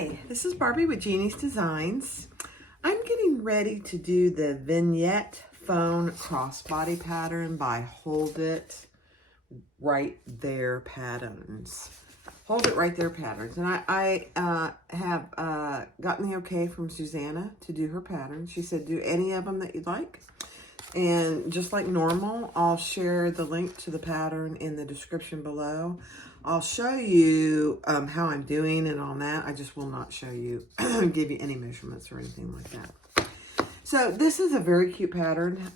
Hi, this is Barbie with Jeannie's Designs. I'm getting ready to do the Vignette phone crossbody pattern by Hold It Right There patterns. Hold It Right There patterns. And I have gotten the okay from Susanna to do her pattern. She said do any of them that you'd like. And just like normal, I'll share the link to the pattern in the description below. I'll show you how I'm doing and all that. I just will not show you, give you any measurements or anything like that. So this is a very cute pattern.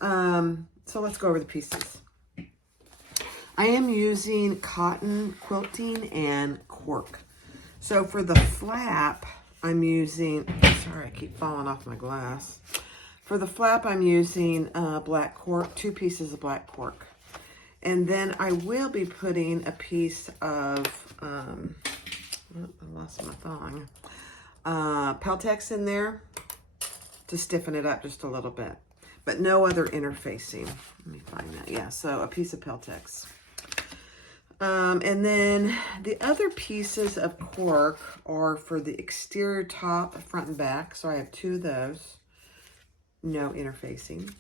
So let's go over the pieces. I am using cotton quilting and cork. So for the flap, I'm using, sorry, I keep falling off my glass. For the flap, I'm using black cork, 2 pieces of black cork. And then I will be putting a piece of, I lost my thong, Peltex in there to stiffen it up just a little bit. But no other interfacing. Let me find that. Yeah, so a piece of Peltex. And then the other pieces of cork are for the exterior top, front, and back. So I have 2 of those. No interfacing.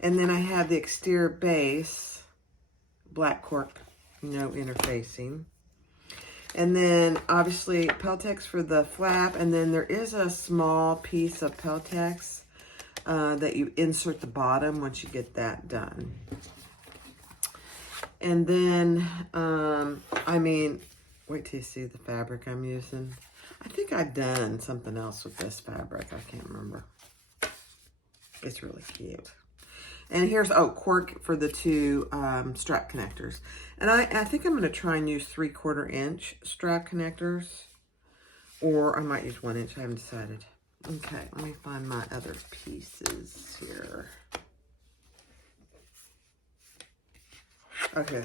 And then I have the exterior base, black cork, no interfacing. And then obviously Peltex for the flap, and then there is a small piece of Peltex that you insert the bottom once you get that done. And then, I mean, wait till you see the fabric I'm using. I think I've done something else with this fabric. I can't remember. It's really cute. And here's, cork for the 2 strap connectors. And I think I'm going to try and use 3/4 inch strap connectors. Or I might use 1 inch. I haven't decided. Okay, let me find my other pieces here. Okay.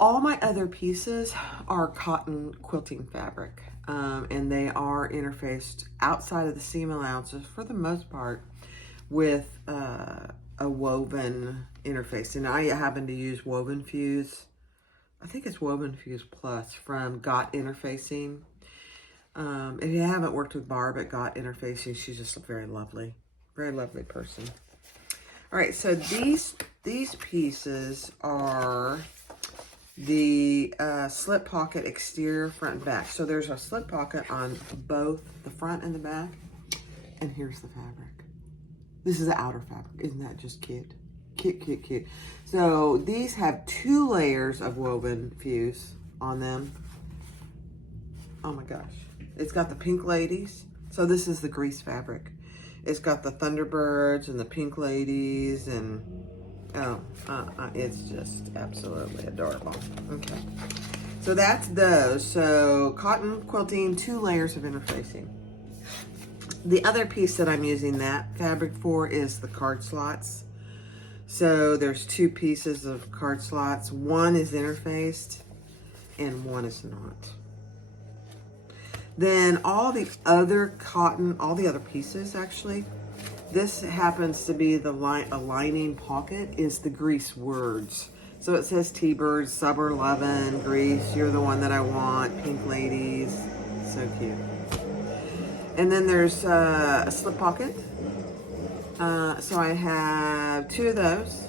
All my other pieces are cotton quilting fabric. And they are interfaced outside of the seam allowances for the most part with a woven interface. And I happen to use Woven Fuse. I think it's Woven Fuse Plus from Got Interfacing. If you haven't worked with Barb at Got Interfacing, she's just a very lovely person. All right, so these pieces are the slip pocket exterior, front, and back. So there's a slip pocket on both the front and the back. And here's the fabric. This is the outer fabric. Isn't that just cute? Cute, cute, cute. So these have 2 layers of Woven Fuse on them. Oh my gosh. It's got the pink ladies. So this is the grease fabric. It's got the Thunderbirds and the pink ladies and it's just absolutely adorable. Okay. So that's those. So cotton quilting, 2 layers of interfacing. The other piece that I'm using that fabric for is the card slots. So there's 2 pieces of card slots. One is interfaced and one is not. Then all the other cotton, all the other pieces actually, this happens to be the a lining pocket, is the grease words. So it says T-Birds, Summer Lovin', Grease, You're the One That I Want, Pink Ladies. So cute. And then there's a slip pocket. So I have 2 of those.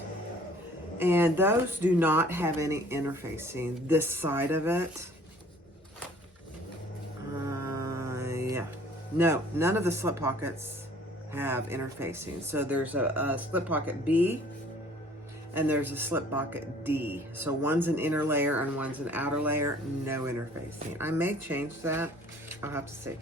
And those do not have any interfacing. This side of it. Yeah. No, none of the slip pockets have interfacing. So there's a slip pocket B and there's a slip pocket D. So one's an inner layer and one's an outer layer. No interfacing. I may change that. I'll have to see.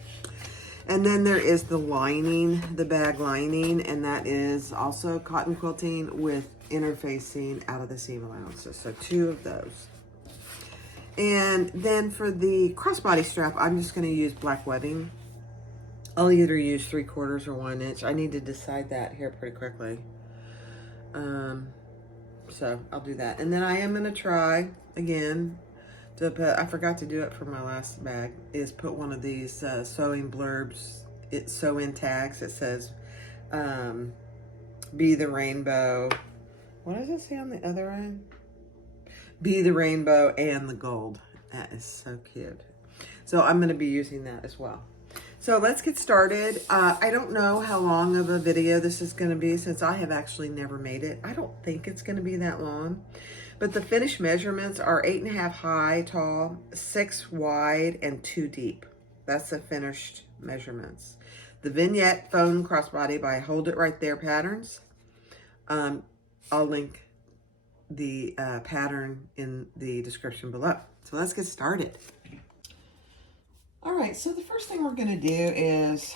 And then there is the lining, the bag lining, and that is also cotton quilting with interfacing out of the seam allowances. So 2 of those. And then for the crossbody strap, I'm just going to use black webbing. I'll either use 3/4 or 1 inch. I need to decide that here pretty quickly. So I'll do that. And then I am going to try again to put, I forgot to do it for my last bag, is put one of these sewing blurbs, sew in tags. It says, be the rainbow. What does it say on the other end? Be the rainbow and the gold. That is so cute. So I'm going to be using that as well. So let's get started. I don't know how long of a video this is going to be since I have actually never made it. I don't think it's going to be that long. But the finished measurements are 8.5 high, tall, 6 wide, and 2 deep. That's the finished measurements. The Vignette Phone Crossbody by Hold It Right There patterns. I'll link the pattern in the description below. So let's get started. All right, so the first thing we're gonna do is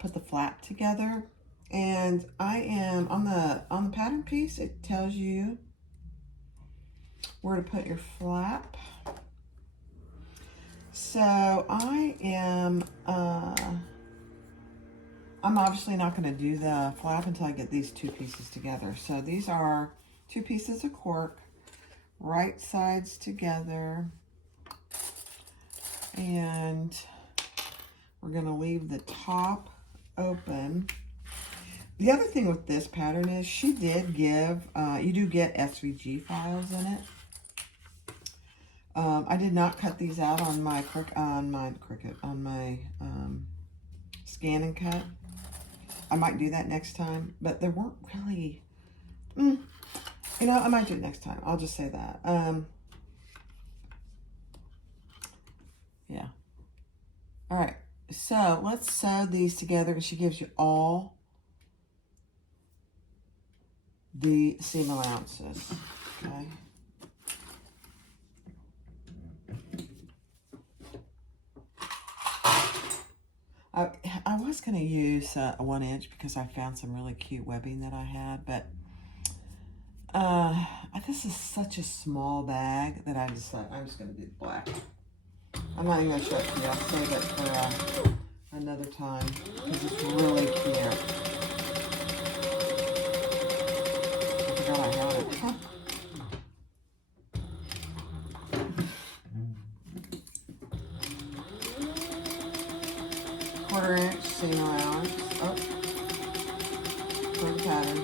put the flap together. And I am, on the pattern piece, it tells you where to put your flap. So I am, I'm obviously not gonna do the flap until I get these 2 pieces together. So these are 2 pieces of cork, right sides together. And we're going to leave the top open. The other thing with this pattern is she did give, you do get SVG files in it. I did not cut these out on my scan and cut. I might do that next time, but there weren't really, you know, I might do it next time. I'll just say that. Yeah. All right. So let's sew these together, and she gives you all the seam allowances. Okay. I was going to use a 1 inch because I found some really cute webbing that I had, but this is such a small bag that I decided I'm just going to do black. I'm not even going to show it to you. I'll save it for another time because it's really cute. I forgot I had it. Huh. Quarter-inch seam allowance. Oh, for the pattern.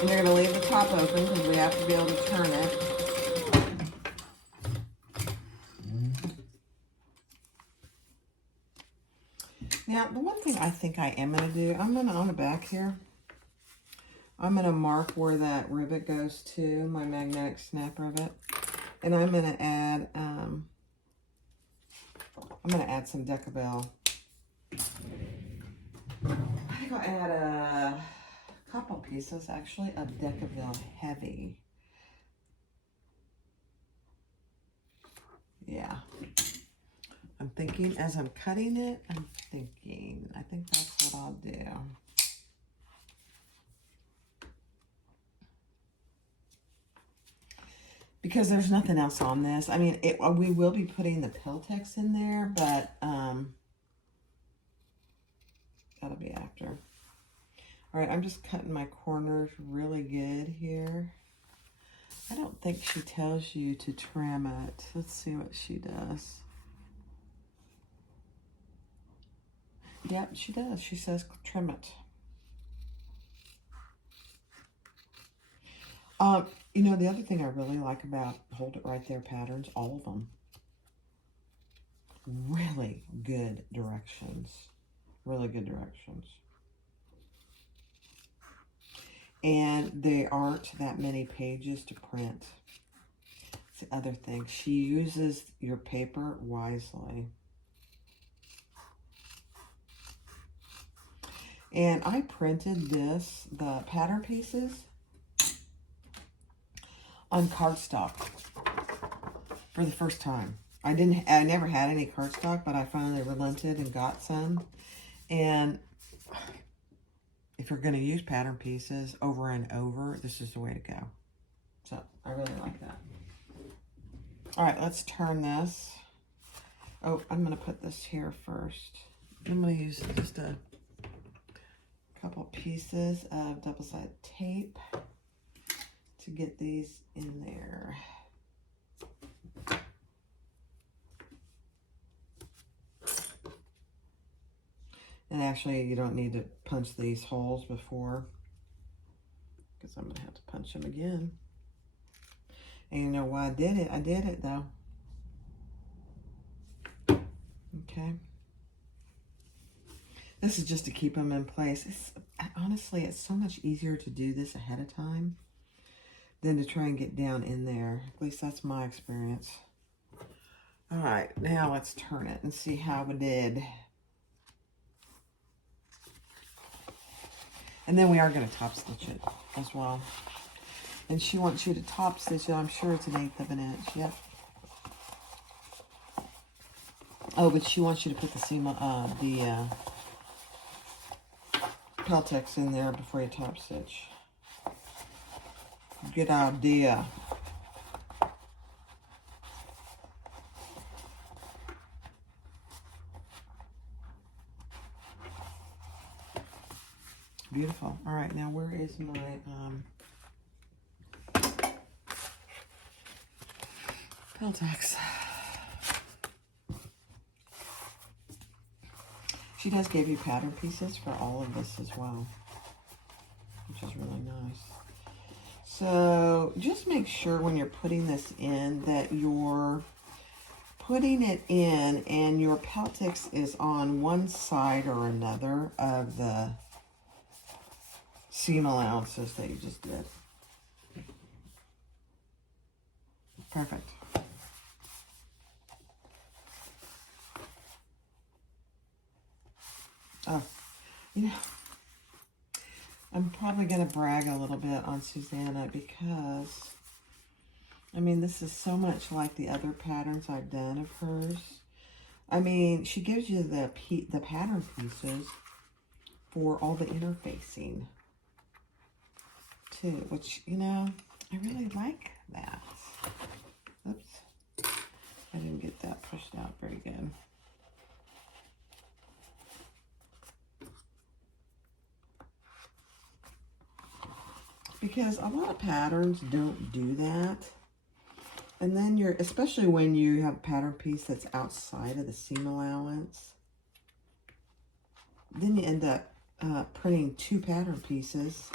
And you're going to leave the top open because we have to be able to turn it. Now, the one thing I think I am going to do, I'm going to, on the back here, I'm going to mark where that rivet goes to, my magnetic snap rivet. And I'm going to add, some Decibel. I think I'll add a couple pieces, actually, of Decibel Heavy. Yeah. I'm thinking, as I'm cutting it, I think that's what I'll do. Because there's nothing else on this. I mean, we will be putting the Peltex in there, but that'll be after. All right, I'm just cutting my corners really good here. I don't think she tells you to trim it. Let's see what she does. Yep, she does. She says trim it. You know, the other thing I really like about Hold It Right There patterns, all of them, really good directions. Really good directions. And there aren't that many pages to print. It's the other thing. She uses your paper wisely. And I printed the pattern pieces, on cardstock for the first time. I never had any cardstock, but I finally relented and got some. And if you're going to use pattern pieces over and over, this is the way to go. So I really like that. All right, let's turn this. Oh, I'm going to put this here first. I'm going to use just a couple pieces of double-sided tape to get these in there. And actually, you don't need to punch these holes before, because I'm going to have to punch them again. And you know why I did it? I did it, though. Okay. This is just to keep them in place. Honestly, it's so much easier to do this ahead of time than to try and get down in there. At least that's my experience. All right, now let's turn it and see how we did. And then we are going to top stitch it as well. And she wants you to top stitch it. I'm sure it's 1/8 of an inch. Yep. Oh, but she wants you to put the seam, Peltex in there before you top stitch. Good idea. Beautiful. All right, now where is my Peltex? She does give you pattern pieces for all of this as well, which is really nice. So just make sure when you're putting this in that you're putting it in and your Peltex is on one side or another of the seam allowances that you just did. Perfect. Oh, you know, I'm probably going to brag a little bit on Susanna because, I mean, this is so much like the other patterns I've done of hers. I mean, she gives you the pattern pieces for all the interfacing too, which, you know, I really like that. Oops, I didn't get that pushed out very good. Because a lot of patterns don't do that. And then you're, especially when you have a pattern piece that's outside of the seam allowance, then you end up printing 2 pattern pieces.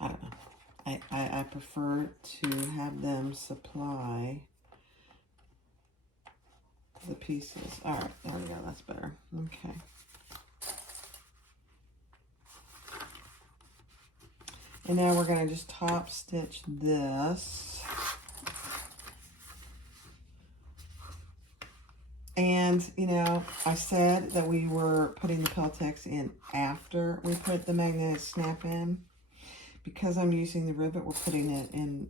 I don't know. I prefer to have them supply the pieces. All right, there we go. That's better. Okay. And now we're going to just top stitch this. And, you know, I said that we were putting the Peltex in after we put the magnetic snap in. Because I'm using the rivet, we're putting it in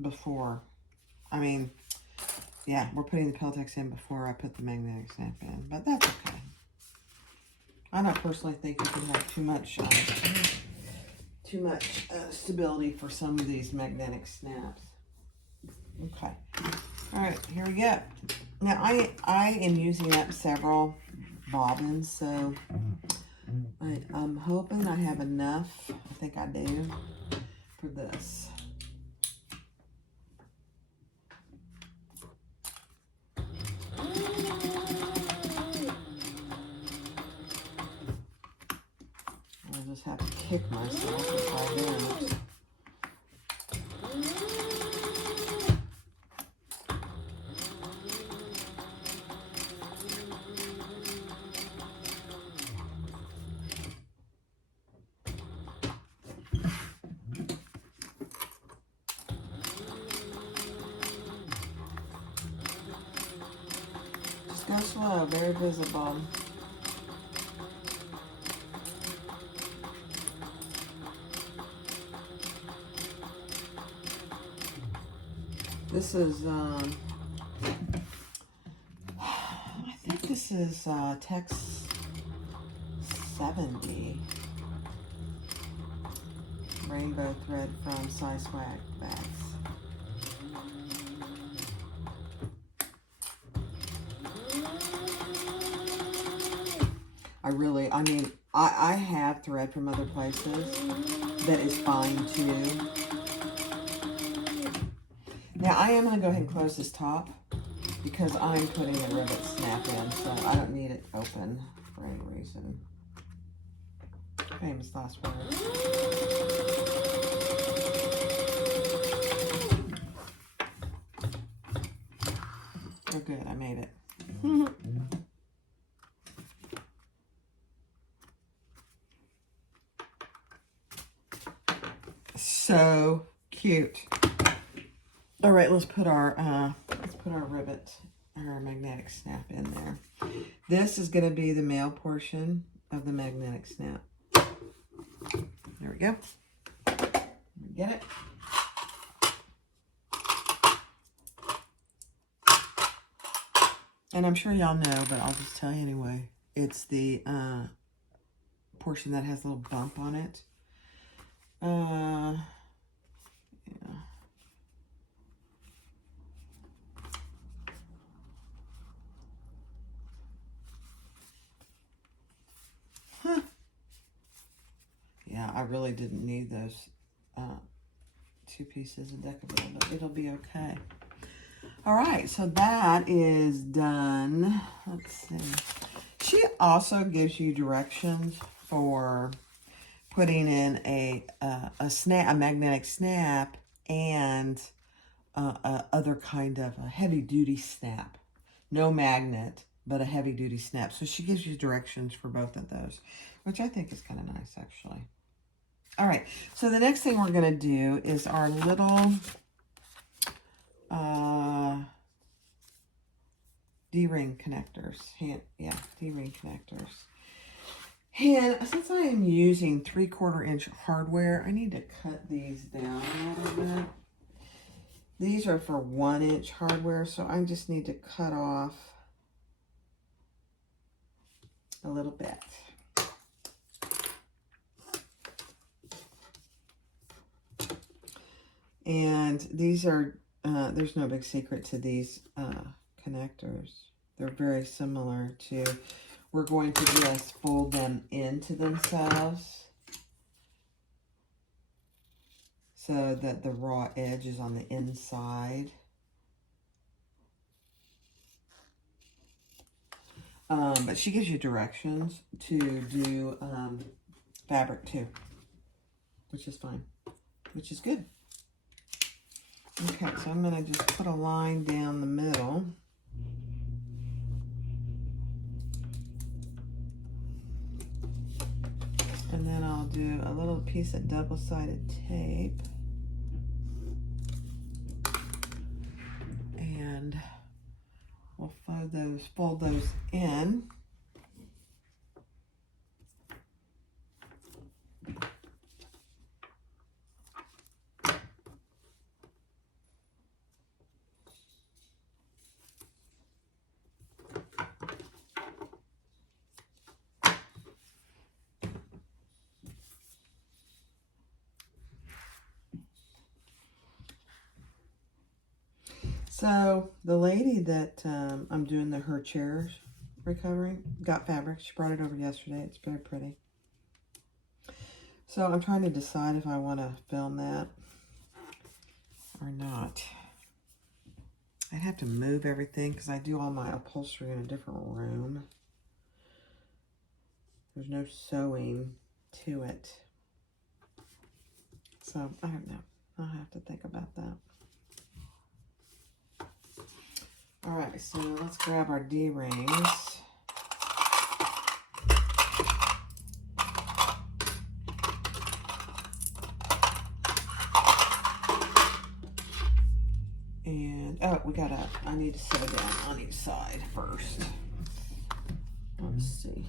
before. I mean, yeah, we're putting the Peltex in before I put the magnetic snap in. But that's okay. I don't personally think you can have too much stability for some of these magnetic snaps. Okay. All right, here we go. Now, I am using up several bobbins, so I'm hoping I have enough, I think I do, for this. I'll just have to kick myself if I don't. Just go slow, very visible. This is, I think this is Tex 70 rainbow thread from Size Swag Bags. I mean, I have thread from other places that is fine too. Now, I am going to go ahead and close this top because I'm putting the rivet snap in, so I don't need it open for any reason. Famous last words. Oh good, I made it. So cute. All right, let's put our rivet, our magnetic snap in there. This is going to be the male portion of the magnetic snap. There we go. Get it? And I'm sure y'all know, but I'll just tell you anyway. It's the portion that has a little bump on it. Yeah. Huh. Yeah, I really didn't need those two pieces of decorative, but it'll be okay. All right, so that is done. Let's see. She also gives you directions for putting in a magnetic snap, and other kind of a heavy-duty snap. No magnet, but a heavy-duty snap. So she gives you directions for both of those, which I think is kind of nice, actually. All right, so the next thing we're going to do is our little D-ring connectors. D-ring connectors. And since I am using 3/4 inch hardware, I need to cut these down a little bit. These are for 1 inch hardware, so I just need to cut off a little bit. And these are, there's no big secret to these connectors. They're very similar to, we're going to just fold them into themselves so that the raw edge is on the inside. But she gives you directions to do fabric too, which is fine, which is good. Okay, so I'm going to just put a line down the middle. And then I'll do a little piece of double-sided tape. And we'll fold those in. So the lady that I'm doing her chairs recovering got fabric. She brought it over yesterday. It's very pretty. So I'm trying to decide if I want to film that or not. I'd have to move everything because I do all my upholstery in a different room. There's no sewing to it. So I don't know. I'll have to think about that. All right, so let's grab our D-rings. And, oh, I need to sew down on each side first. Let's see.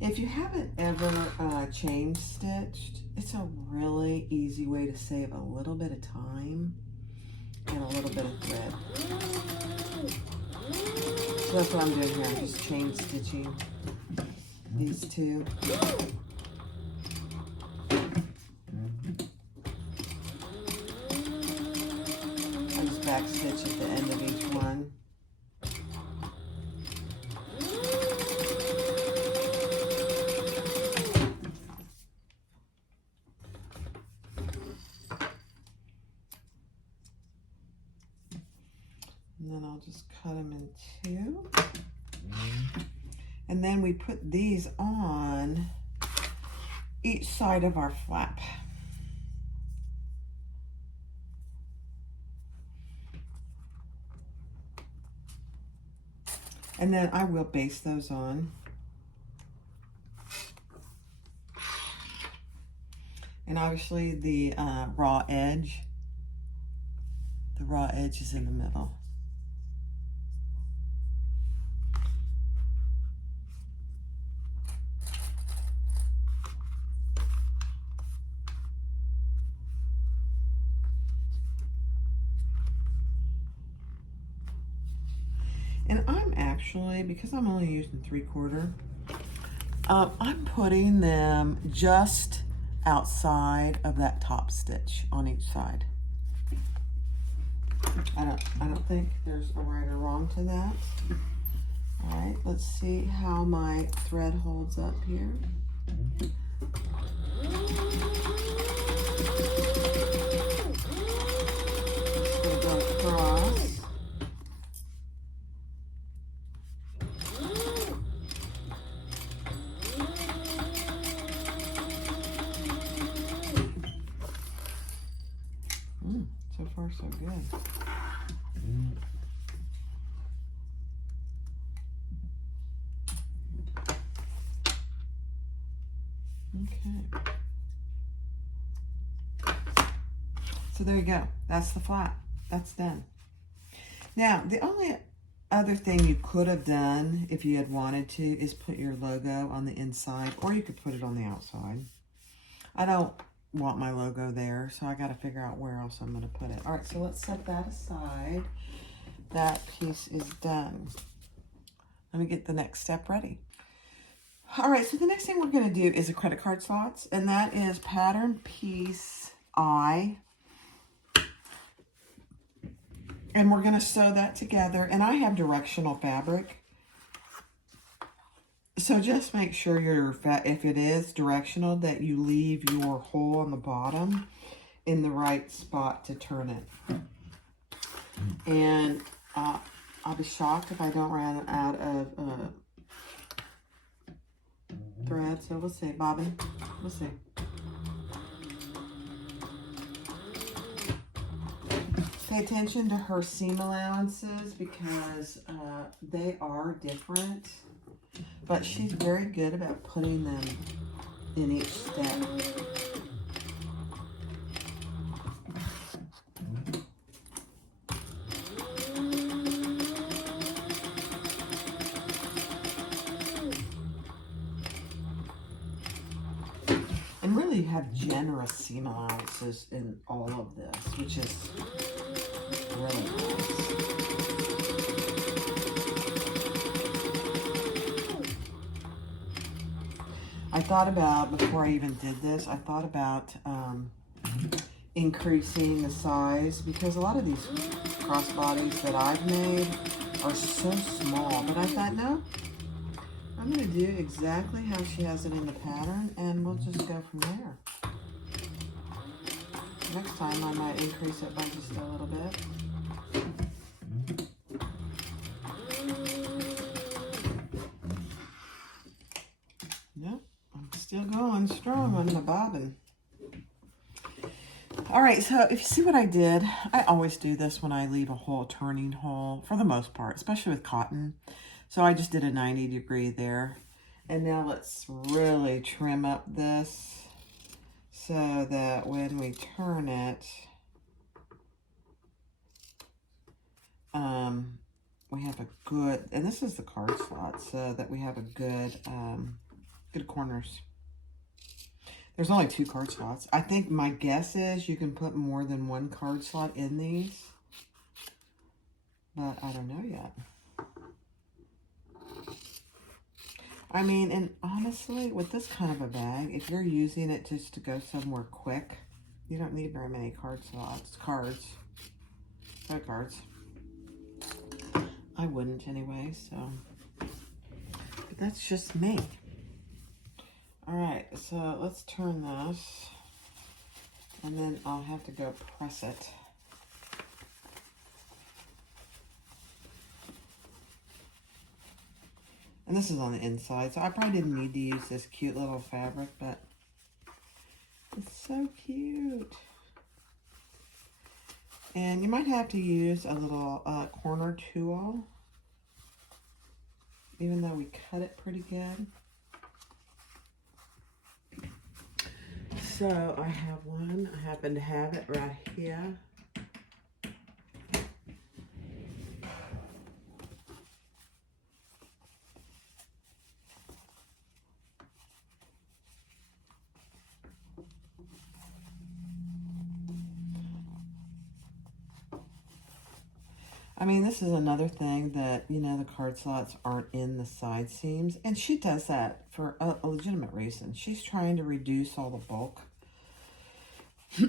If you haven't ever chain stitched, it's a really easy way to save a little bit of time and a little bit of thread. So that's what I'm doing here. I'm just chain stitching these two. I just back stitch at the end of each one. And then I'll just cut them in two. And then we put these on each side of our flap. And then I will base those on. And obviously the raw edge is in the middle. And I'm actually, because I'm only using 3/4, I'm putting them just outside of that top stitch on each side. I don't think there's a right or wrong to that. All right, let's see how my thread holds up here. Just gonna go across. So far, so good. Okay. So there you go. That's the flap. That's done. Now, the only other thing you could have done if you had wanted to is put your logo on the inside, or you could put it on the outside. I don't want my logo there, so I got to figure out where else I'm going to put it. All right, so let's set that aside. That piece is done. Let me get the next step ready. All right, so the next thing we're going to do is a credit card slots, and that is pattern piece I. And we're going to sew that together, and I have directional fabric. So just make sure if it is directional, that you leave your hole on the bottom in the right spot to turn it. And I'll be shocked if I don't run out of thread. So we'll see, bobbin. We'll see. Pay attention to her seam allowances because they are different. But she's very good about putting them in each step. And really you have generous seam allowances in all of this, which is really nice. I thought about, before I even did this, I thought about increasing the size, because a lot of these crossbodies that I've made are so small. But I thought, no, I'm going to do exactly how she has it in the pattern, and we'll just go from there. Next time I might increase it by just a little bit. Yep. Still going strong on the bobbin. All right, so if you see what I did, I always do this when I leave a hole, turning hole, for the most part, especially with cotton. So I just did a 90-degree there. And now let's really trim up this so that when we turn it, we have a good, and this is the card slot, so that we have a good, good corners. There's only 2 card slots. I think my guess is you can put more than 1 card slot in these, but I don't know yet. I mean, and honestly, with this kind of a bag, if you're using it just to go somewhere quick, you don't need very many card slots, credit cards. I wouldn't anyway, so, but that's just me. All right, so let's turn this, and then I'll have to go press it. And this is on the inside, so I probably didn't need to use this cute little fabric, but it's so cute. And you might have to use a little corner tool, even though we cut it pretty good. So I have one. I happen to have it right here. I mean, this is another thing that, you know, the card slots aren't in the side seams. And she does that for a legitimate reason. She's trying to reduce all the bulk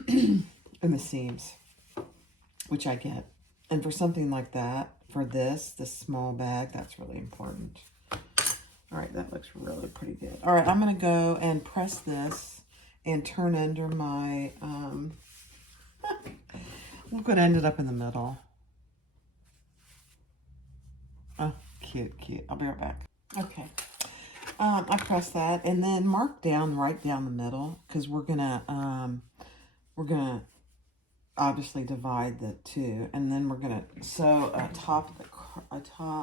in the seams, which I get. And for something like that, for this small bag, that's really important. All right, that looks really pretty good. All right, I'm going to go and press this and turn under my, look what ended up in the middle. Oh, cute, cute. I'll be right back. Okay. I press that and then mark down right down the middle because we're gonna obviously divide the two, and then we're gonna sew across the top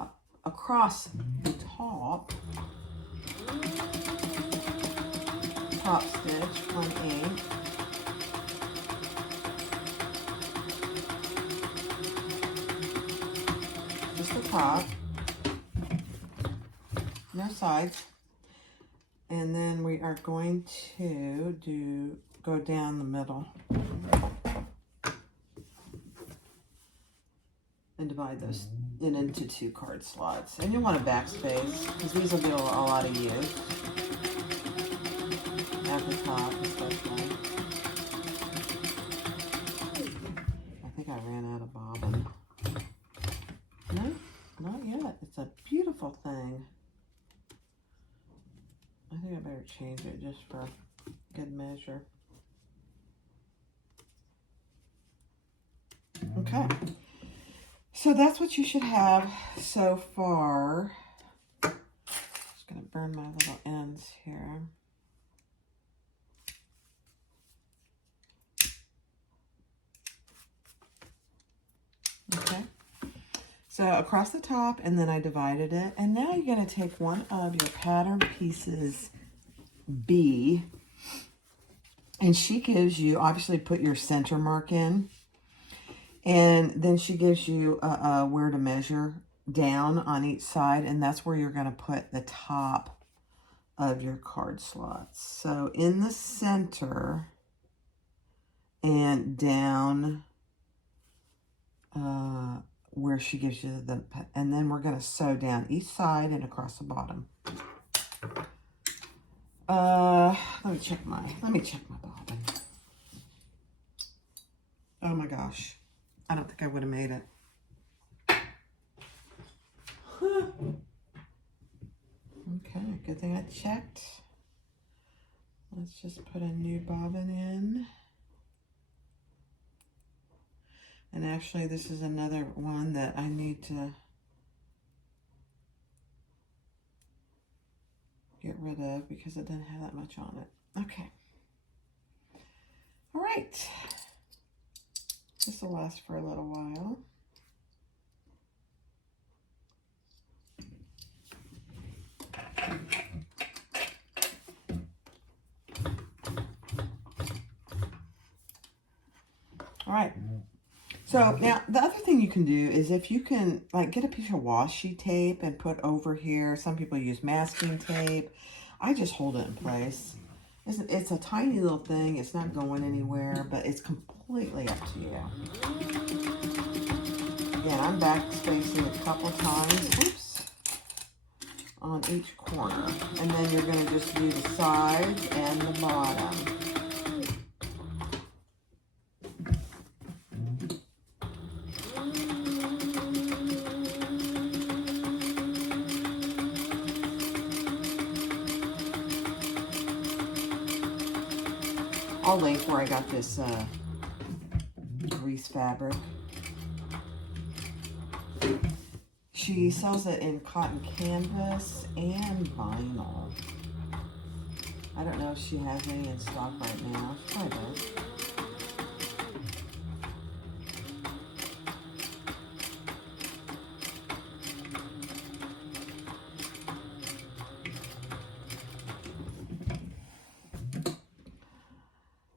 stitch 1/8. Just the top. No sides. And then we are going to go down the middle and divide those into 2 card slots. And you want a backspace because these will get a lot of use at the top especially. I think I ran out of bobbin. No, not yet. It's a beautiful thing. I think I better change it just for good measure. Okay. So that's what you should have so far. Just going to burn my little ends here. Okay. So across the top, and then I divided it. And now you're going to take one of your pattern pieces B, and she gives you, obviously put your center mark in, and then she gives you where to measure down on each side, and that's where you're going to put the top of your card slots. So in the center and down where she gives you the, and then we're going to sew down each side and across the bottom. Let me check my bobbin. Oh my gosh. I don't think I would have made it. Huh. Okay, good thing I checked. Let's just put a new bobbin in. And actually, this is another one that I need to get rid of because it didn't have that much on it. Okay. All right. This will last for a little while. All right. So now the other thing you can do is if you can like get a piece of washi tape and put over here. Some people use masking tape. I just hold it in place. It's a tiny little thing. It's not going anywhere, but it's completely up to you. Again, I'm backspacing a couple times. Oops. On each corner. And then you're going to just do the sides and the bottom. I'll link where I got this grease fabric. She sells it in cotton canvas and vinyl. I don't know if she has any in stock right now. She probably does.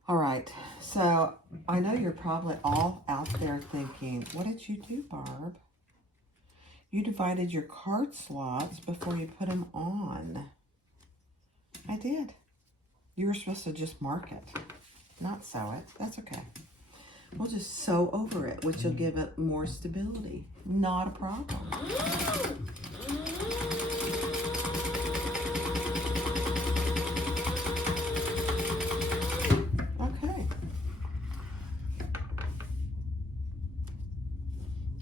All right, so I know you're probably all out there thinking, what did you do, Barb? You divided your card slots before you put them on. I did. You were supposed to just mark it, not sew it. That's okay. We'll just sew over it, which will give it more stability. Not a problem. Okay.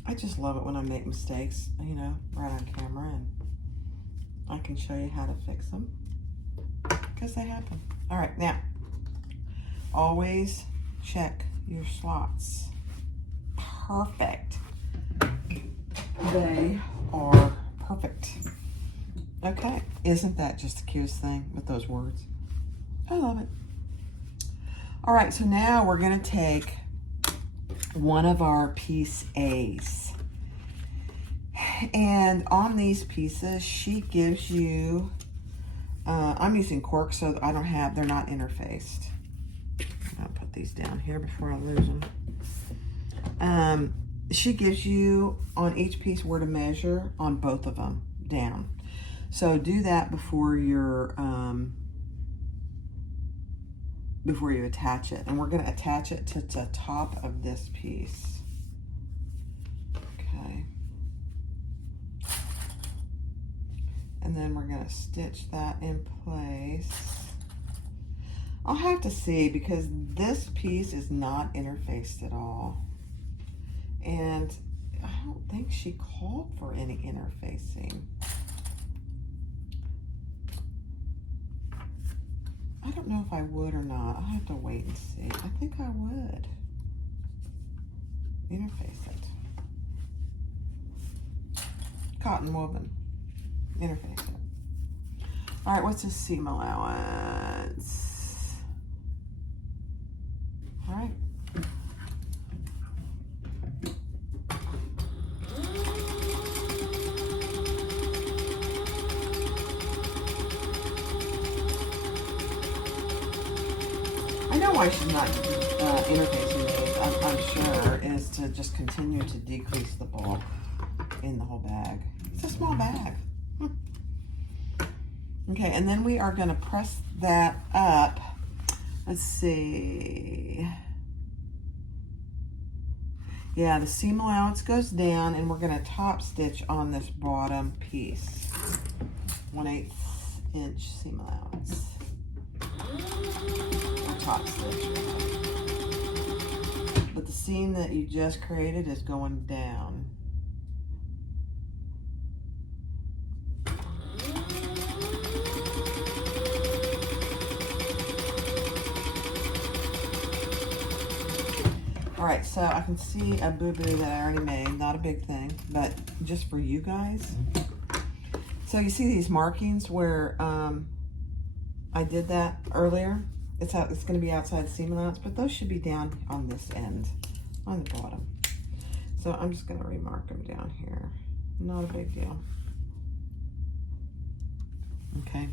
I just love it when I make mistakes, you know, right on camera, and I can show you how to fix them because they happen. All right, now, always check your slots. Perfect. They are perfect. Okay, isn't that just the cutest thing with those words? I love it. All right, so now we're gonna take one of our piece A's. And on these pieces, she gives you, I'm using cork so I don't have, they're not interfaced. I'll put these down here before I lose them. She gives you on each piece where to measure on both of them down. So do that before you're, before you attach it. And we're gonna attach it to the top of this piece. Okay. And then we're gonna stitch that in place. I'll have to see because this piece is not interfaced at all. And I don't think she called for any interfacing. I don't know if I would or not. I'll have to wait and see. I think I would interface it. Cotton woven. Interface it. All right, what's the seam allowance? All right. I know why she's not interfacing these, I'm sure, is to just continue to decrease the bulk in the whole bag. It's a small bag. Okay, and then we are going to press that up. Let's see. Yeah, the seam allowance goes down, and we're going to top stitch on this bottom piece. 1/8 inch seam allowance. Or top stitch. But the seam that you just created is going down. All right, so I can see a boo-boo that I already made. Not a big thing, but just for you guys. So you see these markings where I did that earlier? It's going to be outside the seam allowance, but those should be down on this end, on the bottom. So I'm just going to remark them down here. Not a big deal. Okay,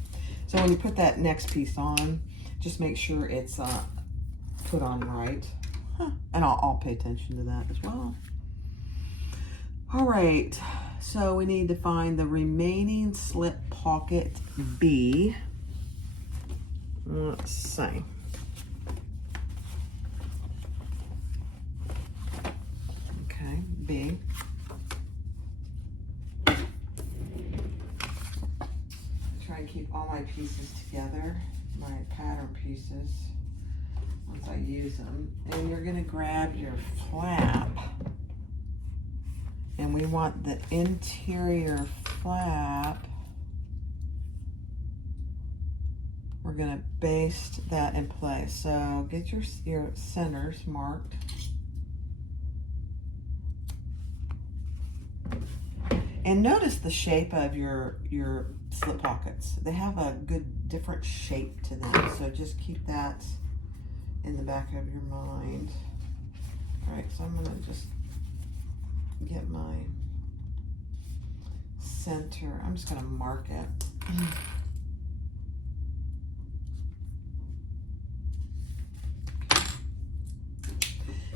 so when you put that next piece on, just make sure it's put on right. And I'll pay attention to that as well. All right, so we need to find the remaining slip pocket B. Let's see. Okay, B. Try and keep all my pieces together, my pattern pieces, once I use them. And you're gonna grab your flap, and we want the interior flap. We're gonna baste that in place. So get your centers marked. And notice the shape of your slip pockets. They have a good different shape to them. So just keep that in the back of your mind. All right, so I'm gonna just get my center. I'm just gonna mark it.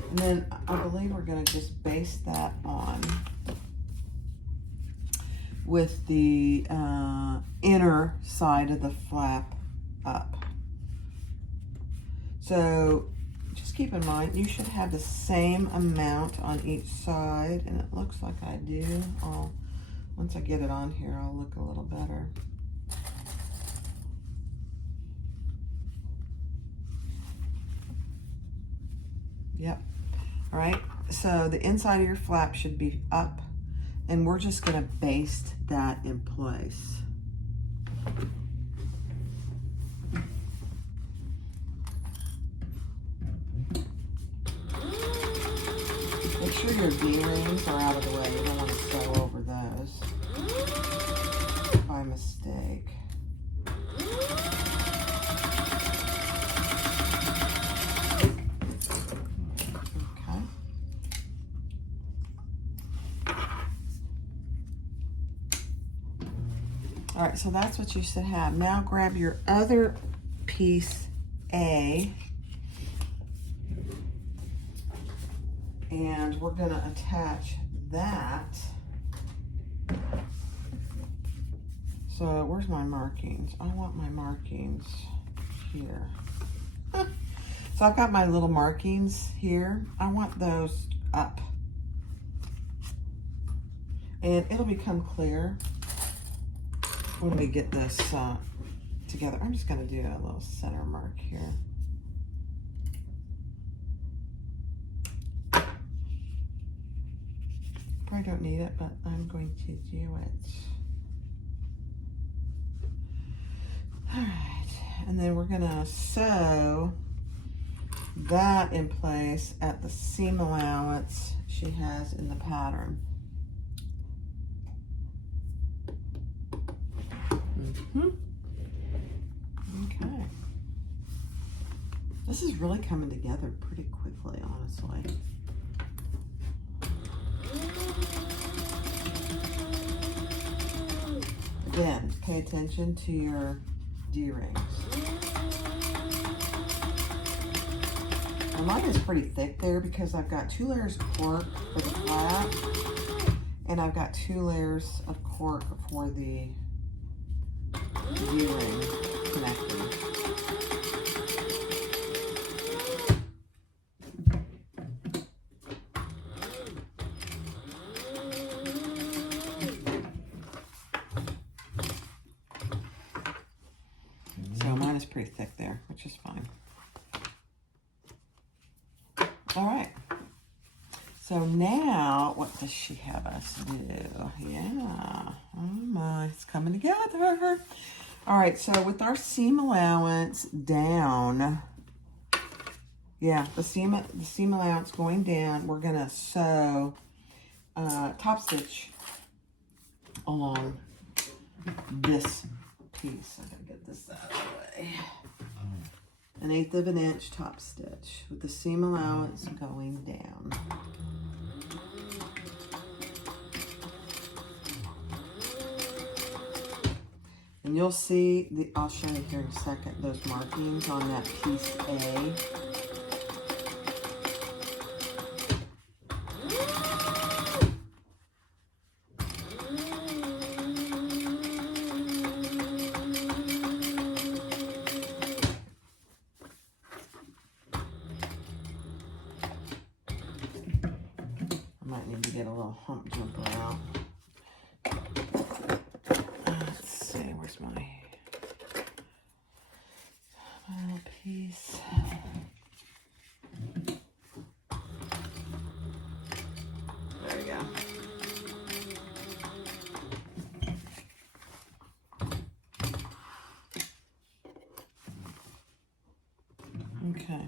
And then I believe we're gonna just base that on with the inner side of the flap up. So just keep in mind, you should have the same amount on each side, and it looks like I do. Once I get it on here, I'll look a little better. Yep. All right, so the inside of your flap should be up, and we're just gonna baste that in place. Make sure your D-rings are out of the way. You don't want to sew over those by mistake. Okay. All right, so that's what you should have. Now grab your other piece A, and we're gonna attach that. So where's my markings? I want my markings here. So I've got my little markings here. I want those up. And it'll become clear when we get this together. I'm just gonna do a little center mark here. Probably don't need it, but I'm going to do it. All right, and then we're gonna sew that in place at the seam allowance she has in the pattern. Okay. This is really coming together pretty quickly, honestly. Again, pay attention to your D-rings. And mine is pretty thick there because I've got 2 layers of cork for the flap, and I've got 2 layers of cork for the D-ring connector. So mine is pretty thick there, which is fine. All right. So now, what does she have us do? Yeah. Oh my, it's coming together. All right, so with our seam allowance down, yeah, the seam allowance going down, we're gonna sew top stitch along this piece. I gotta get this out of the way. 1/8 of an inch top stitch with the seam allowance going down. And you'll see, I'll show you here in a second, those markings on that piece A. I might need to get a little hump jumper out. Let's see, where's my little piece? There we go. Okay.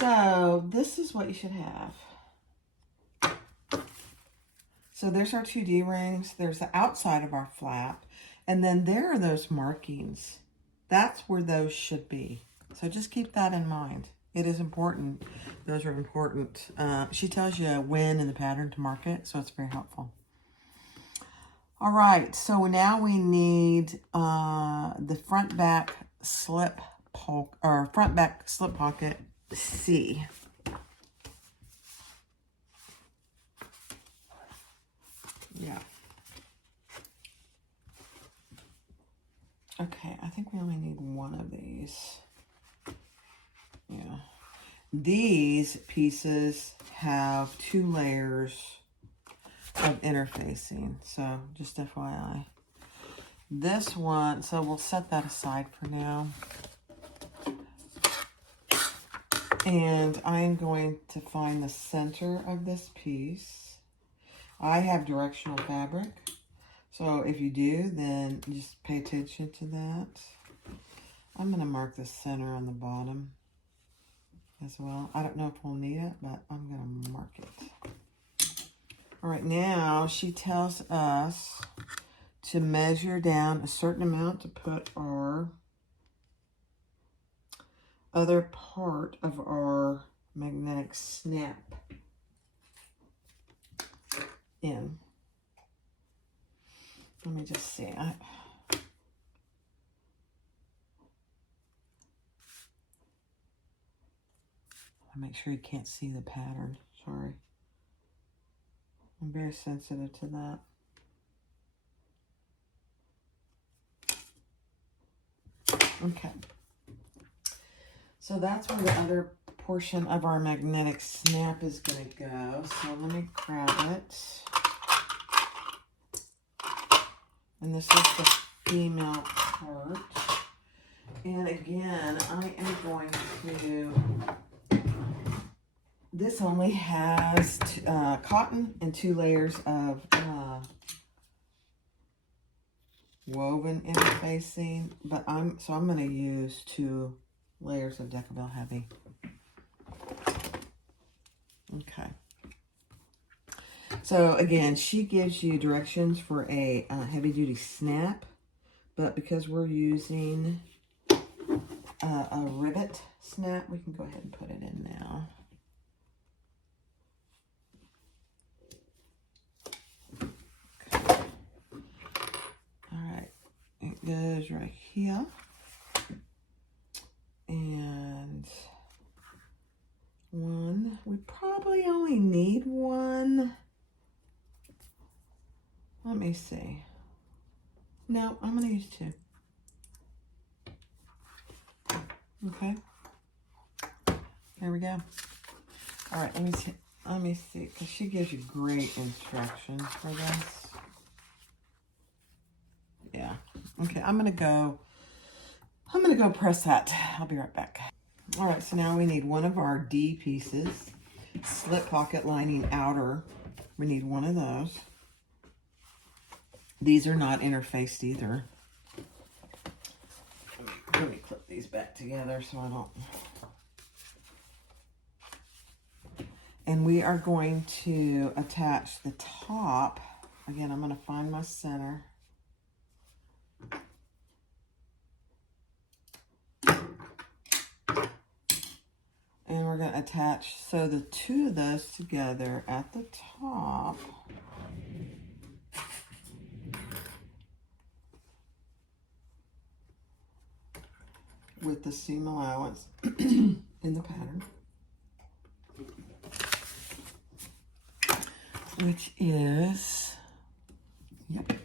So this is what you should have. So there's our 2D rings. There's the outside of our flap. And then there are those markings. That's where those should be. So just keep that in mind. It is important. Those are important. She tells you when in the pattern to mark it, so it's very helpful. All right, so now we need the front back slip pocket C. Yeah. Okay, I think we only need one of these. Yeah. These pieces have 2 layers of interfacing, so just FYI. This one, so we'll set that aside for now. And I'm going to find the center of this piece. I have directional fabric, so if you do, then just pay attention to that. I'm going to mark the center on the bottom as well. I don't know if we'll need it, but I'm going to mark it. All right, now she tells us to measure down a certain amount to put our other part of our magnetic snap in. Let me just see. I'll make sure you can't see the pattern. Sorry. I'm very sensitive to that. Okay. So that's where the other portion of our magnetic snap is going to go. So let me grab it. And this is the female part. And again, I am going to, this only has cotton and 2 layers of woven interfacing, but I'm going to use 2 layers of Decibel Heavy. Okay. So again, she gives you directions for a heavy duty snap, but because we're using a rivet snap, we can go ahead and put it in now. Okay. All right, it goes right here. And 1, we probably only need 1. Let me see. No, I'm going to use 2. Okay. There we go. All right, let me see, because she gives you great instructions for this. Yeah. Okay, I'm gonna go press that. I'll be right back. All right, so now we need one of our D pieces, slip pocket lining outer. We need one of those. These are not interfaced either. Let me clip these back together so I don't. And we are going to attach the top. Again, I'm going to find my center. And we're going to attach, so the 2 of those together at the top. With the seam allowance in the pattern. Which is, yep, okay.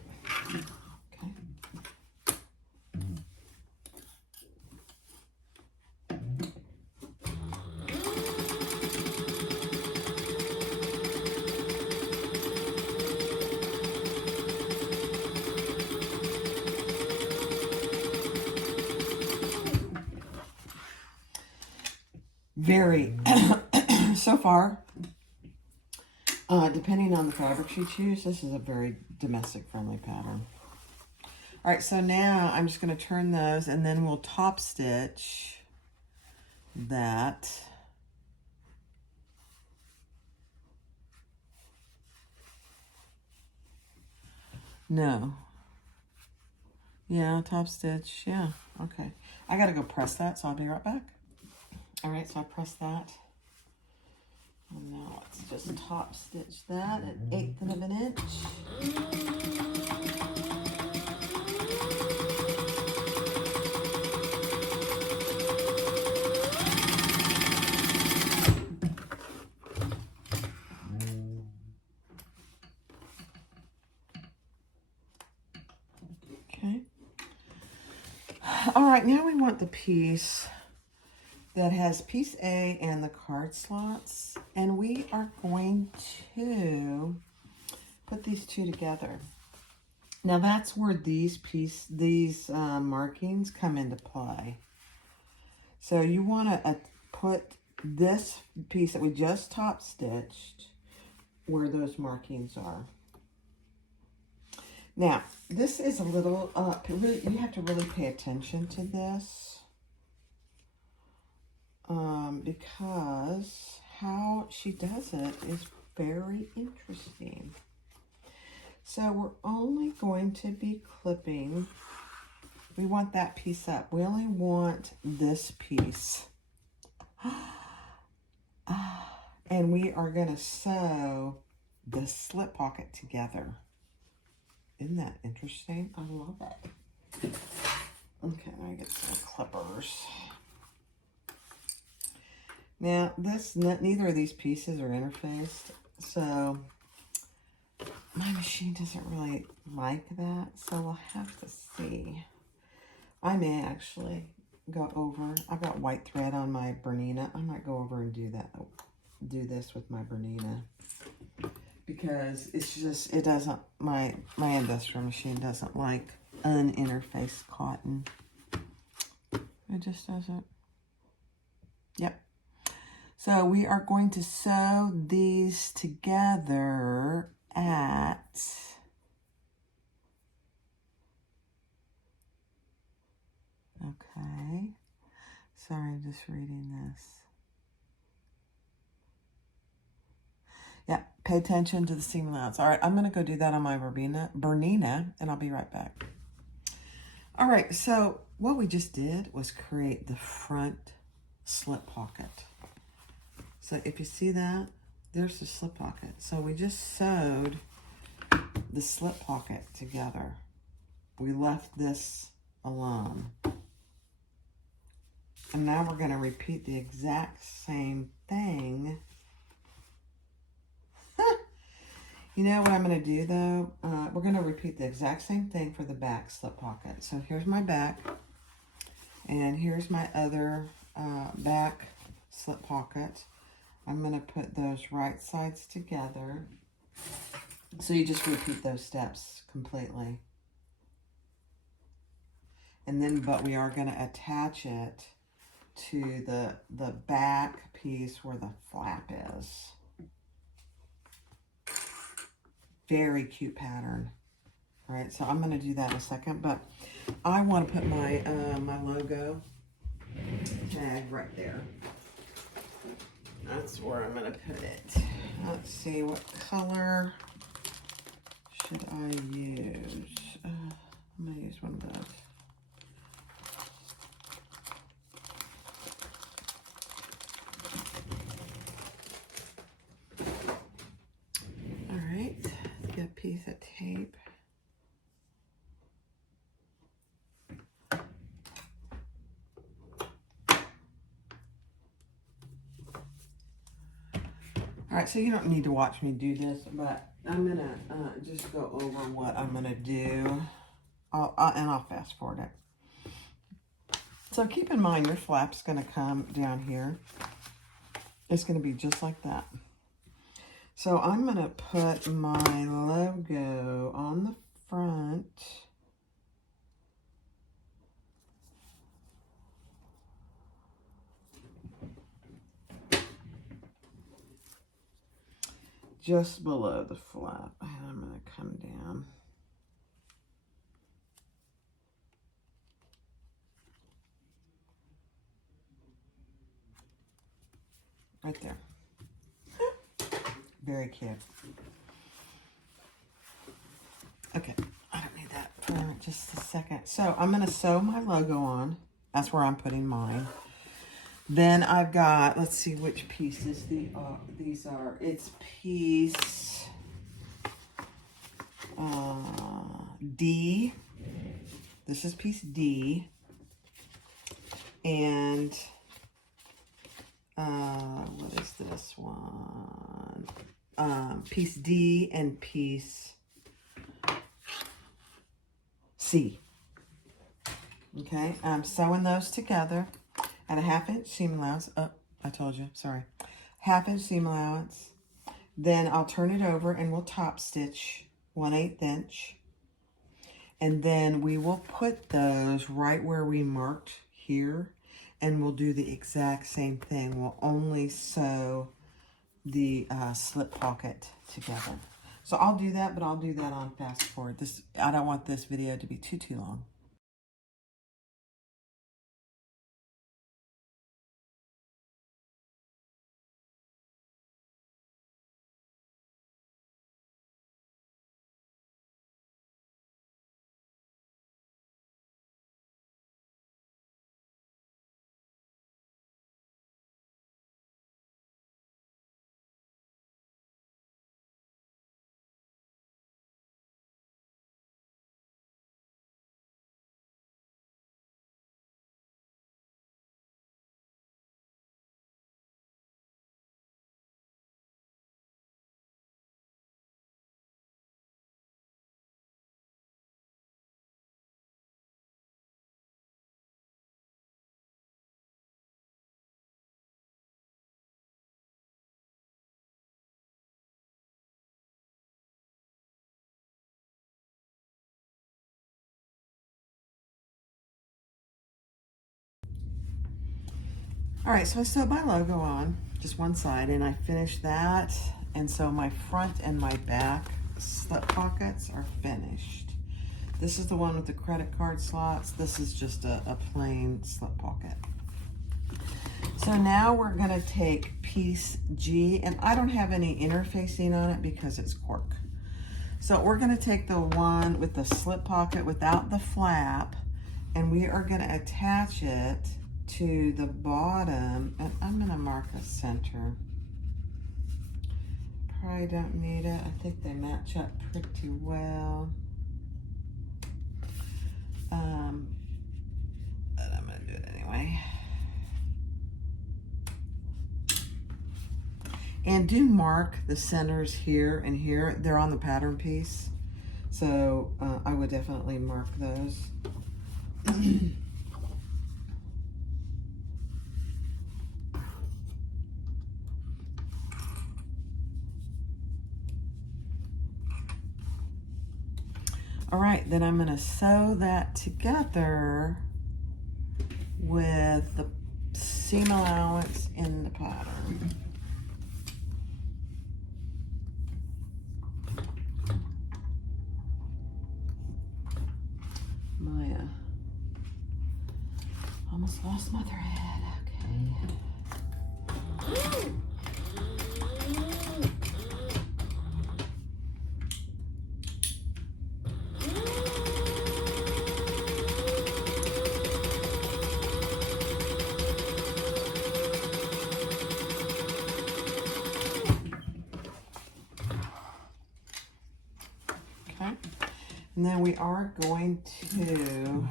Very, so far, depending on the fabric you choose, this is a very domestic friendly pattern. All right, so now I'm just going to turn those and then we'll top stitch that No. Yeah, top stitch. Yeah, okay. I gotta go press that, so I'll be right back. All right, so I pressed that. And now let's just top stitch that at 1/8 of an inch. Okay. All right, now we want the piece that has piece A and the card slots, and we are going to put these two together. Now that's where these markings come into play. So you want to put this piece that we just top stitched where those markings are. Now, this is a little, you have to really pay attention to this because how she does it is very interesting. So we're only going to be clipping, we want that piece up. We only want this piece. And we are going to sew the slip pocket together. Isn't that interesting? I love it. Okay, I get some clippers. Now, neither of these pieces are interfaced, so my machine doesn't really like that, so we'll have to see. I may actually go over, I've got white thread on my Bernina. I might go over and do this with my Bernina, because it's just, it doesn't, my industrial machine doesn't like uninterfaced cotton. It just doesn't. Yep. So we are going to sew these together at okay. Sorry, I'm just reading this. Yeah, pay attention to the seam allowance. All right, I'm going to go do that on my Bernina, and I'll be right back. All right, so what we just did was create the front slip pocket. So if you see that, there's the slip pocket. So we just sewed the slip pocket together. We left this alone. And now we're going to repeat the exact same thing. You know what I'm going to do, though? We're going to repeat the exact same thing for the back slip pocket. So here's my back, and here's my other back slip pocket. I'm going to put those right sides together. So you just repeat those steps completely. And then, but we are going to attach it to the back piece where the flap is. Very cute pattern. All right, so I'm going to do that in a second, but I want to put my my logo tag right there. That's where I'm going to put it. Let's see, what color should I use? I'm going to use one of those. All right, get a piece of tape. All right, so you don't need to watch me do this, but I'm going to just go over what I'm going to do, and I'll fast forward it. So keep in mind your flap's going to come down here. It's going to be just like that. So I'm going to put my logo on the front. Just below the flap, and I'm going to come down. Right there. Very cute. Okay, for just a second. So I'm going to sew my logo on. That's where I'm putting mine. Then I've got, let's see which pieces these are. It's piece D. This is piece D. And what is this one? Piece D and piece C. Okay, I'm sewing those together at a 1/2 inch seam allowance. Oh, I told you, sorry. 1/2 inch seam allowance. Then I'll turn it over and we'll top stitch 1/8 inch. And then we will put those right where we marked here. And we'll do the exact same thing. We'll only sew the slip pocket together. So I'll do that, but I'll do that on fast forward. I don't want this video to be too long. All right, so I sewed my logo on just one side and I finished that. And so my front and my back slip pockets are finished. This is the one with the credit card slots. This is just a plain slip pocket. So now we're gonna take piece G, and I don't have any interfacing on it because it's cork. So we're gonna take the one with the slip pocket without the flap, and we are gonna attach it to the bottom, and I'm gonna mark a center. Probably don't need it. I think they match up pretty well. But I'm gonna do it anyway. And do mark the centers here and here. They're on the pattern piece. So I would definitely mark those. All right, then I'm gonna sew that together with the seam allowance in the pattern. Almost lost my thread, okay. And then we are going to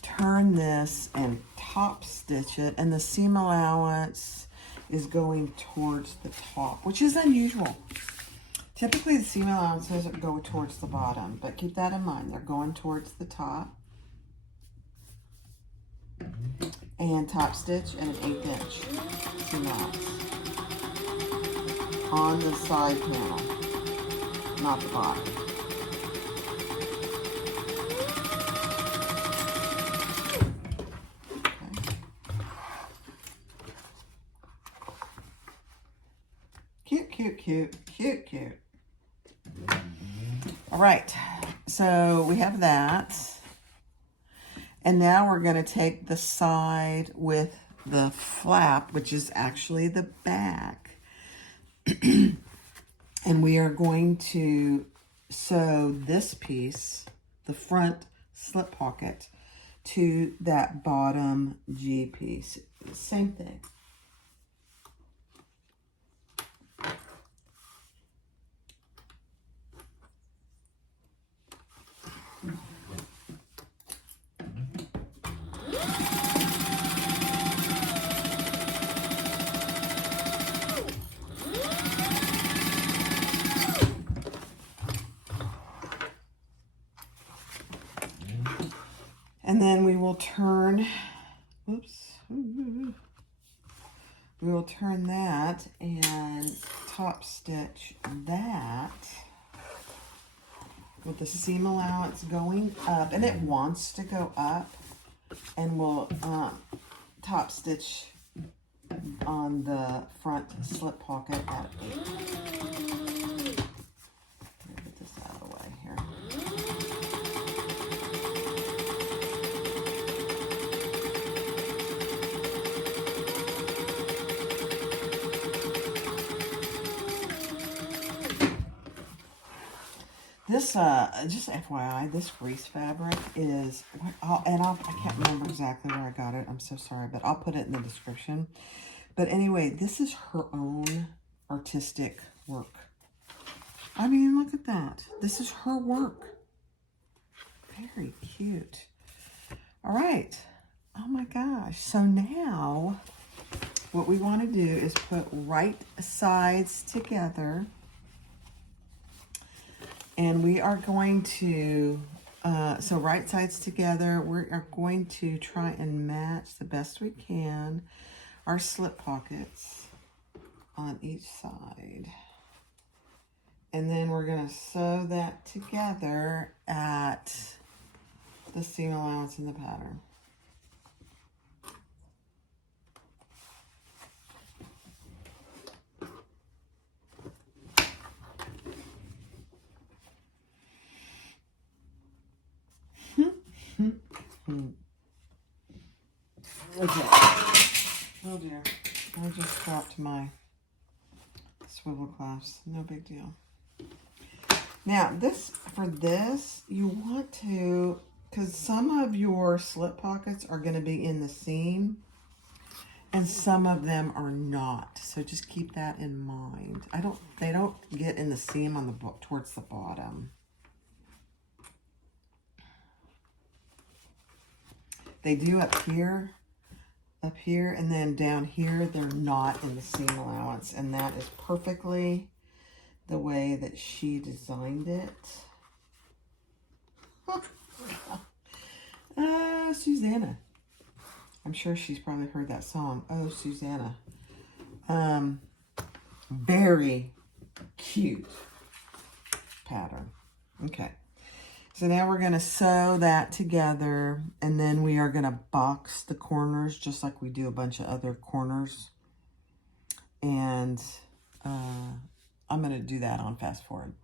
turn this and top stitch it, and the seam allowance is going towards the top, which is unusual. Typically the seam allowances go towards the bottom, but keep that in mind. They're going towards the top. And top stitch and an 1/8 inch seam allowance on the side panel, not the bottom. Cute. All right, so we have that. And now we're gonna take the side with the flap, which is actually the back. And we are going to sew this piece, the front slip pocket to that bottom G piece. Same thing. And then we will turn, oops, we will turn that and top stitch that with the seam allowance going up, and it wants to go up, and we'll top stitch on the front slip pocket at 8. Get this out of the way here. This, just FYI, this grease fabric is, I can't remember exactly where I got it. I'm so sorry, but I'll put it in the description. But anyway, this is her own artistic work. I mean, look at that. This is her work. Very cute. All right. Oh my gosh. So now what we want to do is put right sides together. And we are going to, so right sides together, we are going to try and match the best we can our slip pockets on each side. And then we're going to sew that together at the seam allowance in the pattern. Okay. Oh dear. I just dropped my swivel clasps. No big deal. Now, for this, you want to, because some of your slip pockets are going to be in the seam, and some of them are not. So just keep that in mind. They don't get in the seam on towards the bottom. They do up here, and then down here, they're not in the seam allowance, and that is perfectly the way that she designed it. Susanna. I'm sure she's probably heard that song. Oh, Susanna. Very cute pattern. Okay. So now we're going to sew that together, and then we are going to box the corners just like we do a bunch of other corners. And I'm going to do that on fast forward.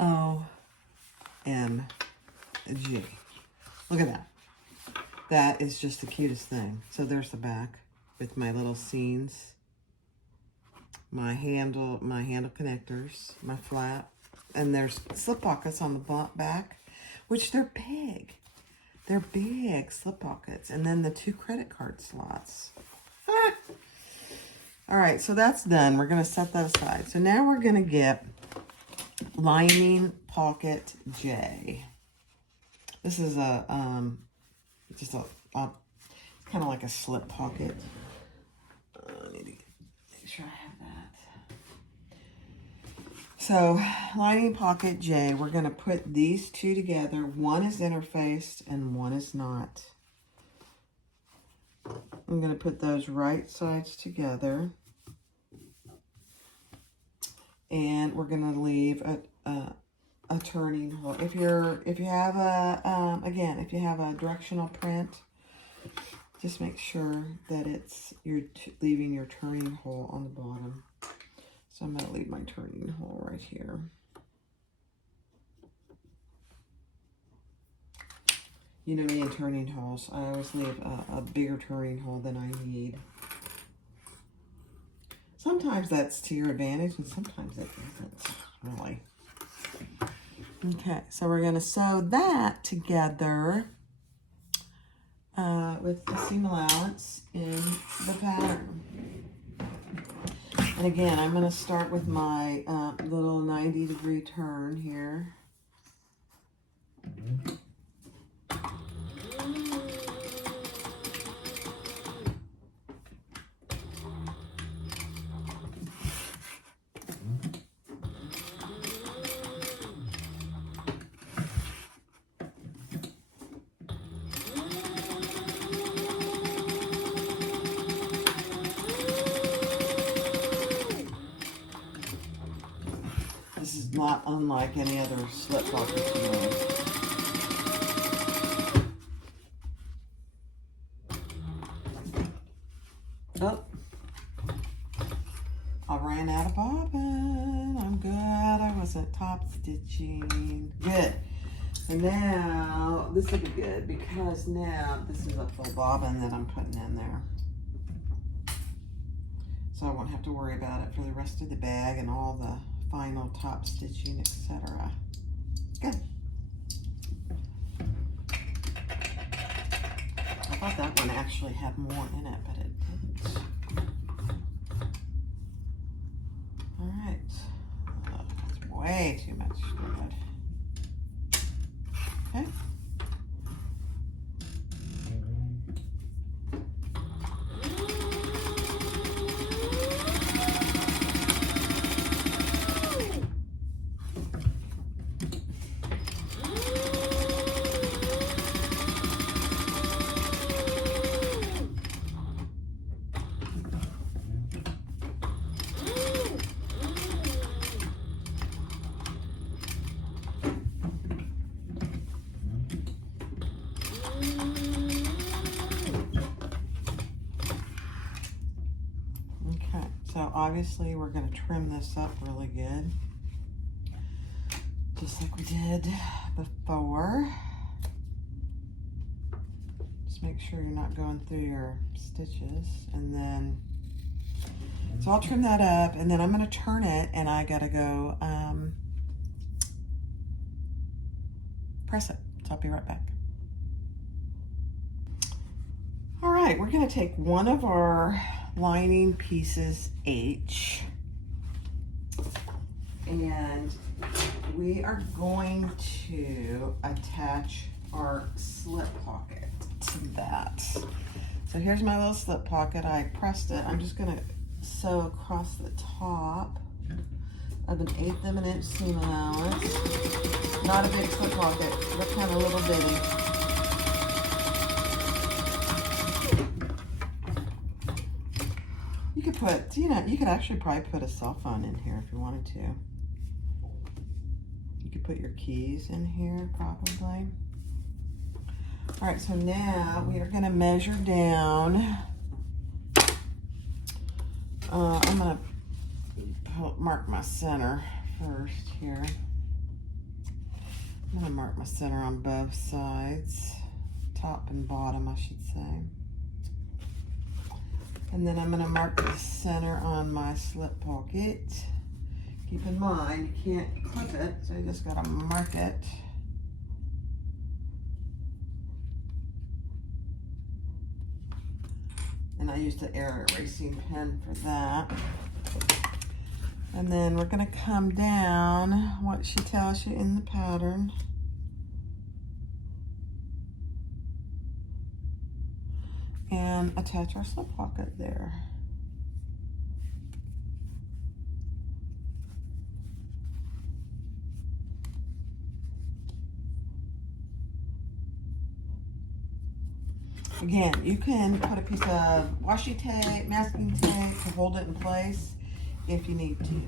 OMG. Look at that. That is just the cutest thing. So there's the back with my little scenes, my handle connectors, my flap, and there's slip pockets on the back, which they're big. They're big slip pockets, and then the 2 credit card slots. Ah. All right, so that's done. We're gonna set that aside. So now we're gonna get lining pocket J. This is a just a kind of like a slip pocket. I need to make sure I have that. So lining pocket J, we're gonna put these 2 together. One is interfaced and one is not. I'm going to put those right sides together, and we're going to leave a turning hole. If you have a again, if you have a directional print, just make sure that you're leaving your turning hole on the bottom. So I'm going to leave my turning hole right here. You know me in turning holes. I always leave a bigger turning hole than I need. Sometimes that's to your advantage, and sometimes it isn't, really. Okay, so we're going to sew that together with the seam allowance in the pattern. And again, I'm going to start with my little 90-degree turn here. This is not unlike any other slip pocket you know. Oh, I ran out of bobbin. I'm good. I wasn't top stitching. Good. And now this will be good because now this is a full bobbin that I'm putting in there. So I won't have to worry about it for the rest of the bag and all the final top stitching, etc. Good. I thought that one actually had more in it, but it didn't. All right. Oh, that's way too much thread. Okay. So obviously we're going to trim this up really good, just like we did before. Just make sure you're not going through your stitches, and then, so I'll trim that up, and then I'm going to turn it, and I got to go press it. So I'll be right back. All right, we're going to take one of our lining pieces H, and we are going to attach our slip pocket to that. So here's my little slip pocket. I pressed it. I'm just going to sew across the top of an 1/8 of an inch seam allowance. Not a big slip pocket, but kind of a little bitty. You could put, you could actually probably put a cell phone in here if you wanted to. You could put your keys in here probably. All right, so now we are going to measure down. I'm going to mark my center first here. I'm going to mark my center on both sides, top and bottom, I should say. And then I'm going to mark the center on my slip pocket. Keep in mind, you can't clip it, so you just got to mark it. And I used the air erasing pen for that. And then we're going to come down what she tells you in the pattern. And attach our slip pocket there. Again, you can put a piece of washi tape, masking tape to hold it in place if you need to.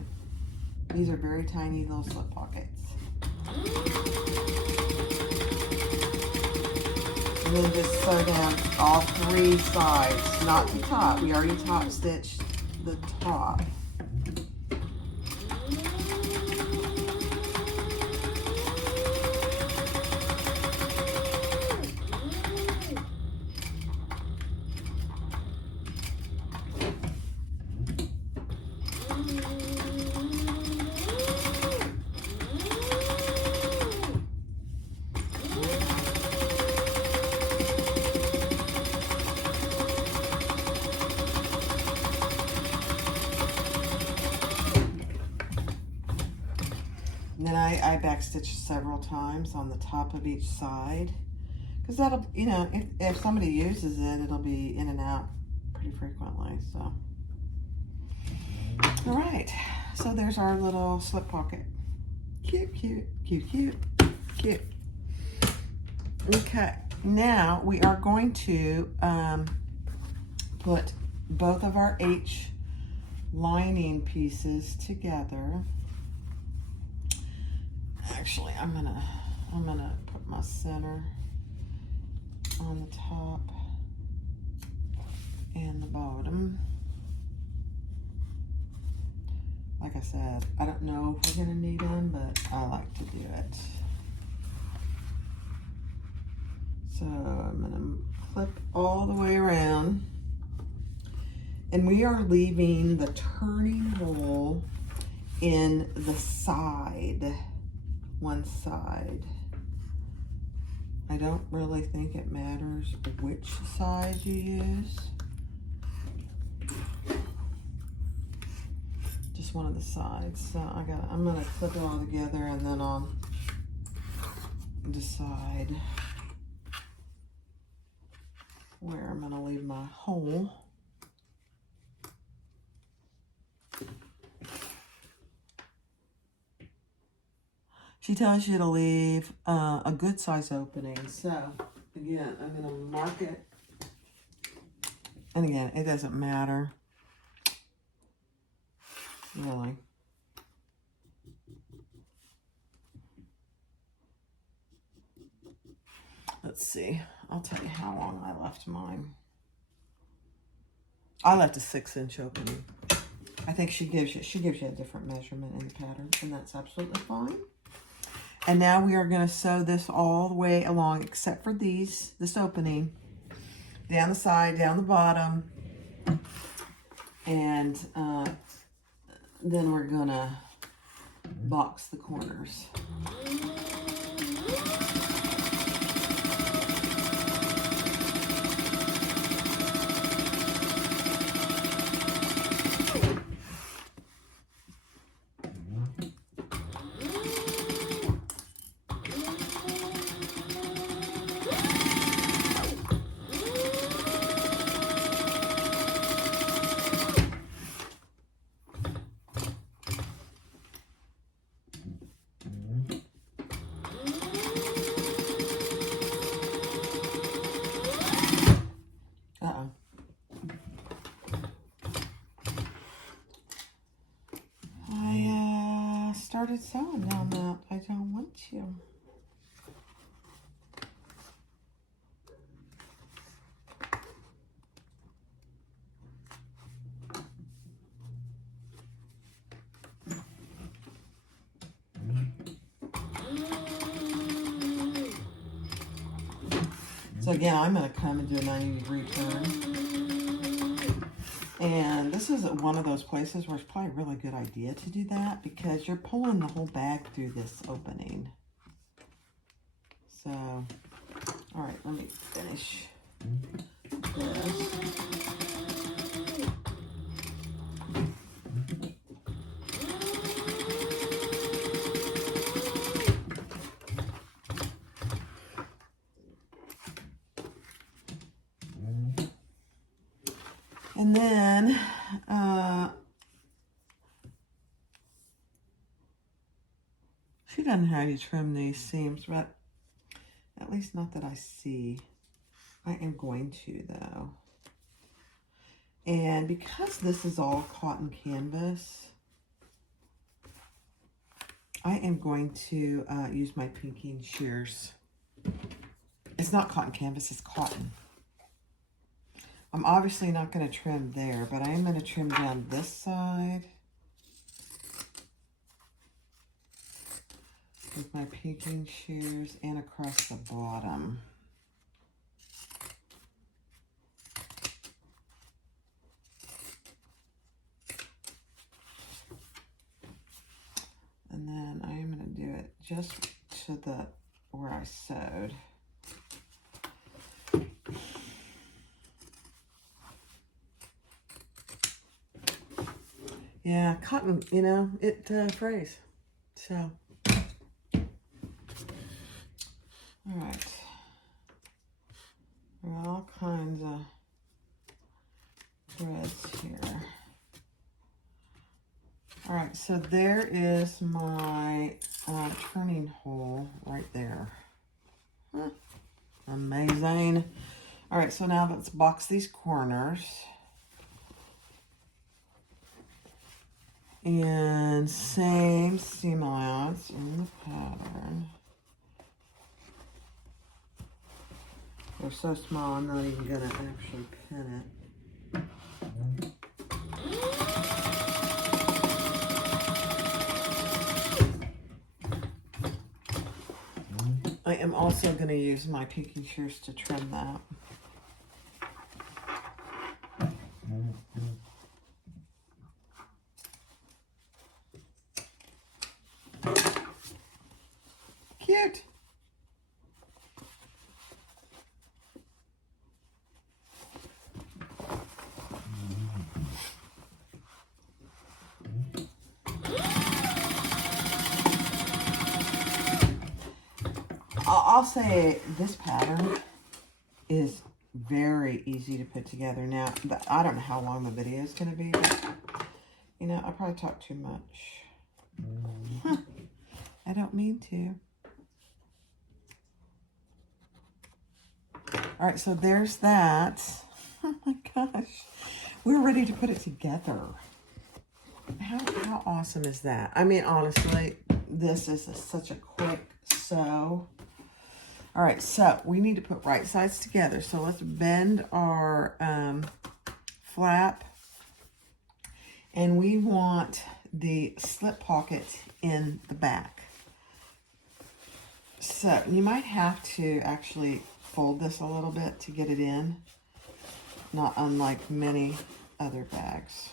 These are very tiny little slip pockets. And then just sew down all 3 sides, not the top. We already top stitched the top. And then I backstitch several times on the top of each side, because that'll, you know, if somebody uses it, it'll be in and out pretty frequently. So, all right, so there's our little slip pocket. Cute, cute, cute, cute, cute. Okay, now we are going to put both of our H lining pieces together. Actually, I'm gonna put my center on the top and the bottom. Like I said, I don't know if we're gonna need them, but I like to do it. So I'm gonna clip all the way around, and we are leaving the turning hole in the side. One side. I don't really think it matters which side you use. Just one of the sides. So I'm gonna clip it all together, and then I'll decide where I'm gonna leave my hole. She tells you to leave a good size opening. So again, I'm gonna mark it. And again, it doesn't matter, really. Let's see, I'll tell you how long I left mine. I left a 6-inch opening. I think she gives you a different measurement in the pattern, and that's absolutely fine. And now we are going to sew this all the way along, except for this opening, down the side, down the bottom, and then we're going to box the corners. Started sewing down that. I don't want to. So again, I'm going to come and do a 90-degree turn. And this is one of those places where it's probably a really good idea to do that because you're pulling the whole bag through this opening. So, all right, let me finish this. And then, she doesn't have you trim these seams, but at least not that I see. I am going to, though. And because this is all cotton canvas, I am going to use my pinking shears. It's not cotton canvas, it's cotton. I'm obviously not going to trim there, but I am going to trim down this side with my pinking shears and across the bottom. And then I am going to do it just to the where I sewed. Yeah, cotton, you know, it frays. So, all right. There are all kinds of threads here. All right, so there is my turning hole right there. Huh. Amazing. All right, so now let's box these corners. And same seam allowance in the pattern. They're so small, I'm not even gonna actually pin it. I am also gonna use my pinking shears to trim that. Cute. I'll say this pattern is very easy to put together. Now, I don't know how long the video is going to be, but, you know, I probably talk too much. Huh. I don't mean to. All right, so there's that. Oh my gosh. We're ready to put it together. How awesome is that? I mean, honestly, this is such a quick sew. All right, so we need to put right sides together. So let's bend our flap. And we want the slip pocket in the back. So you might have to actually fold this a little bit to get it in. Not unlike many other bags.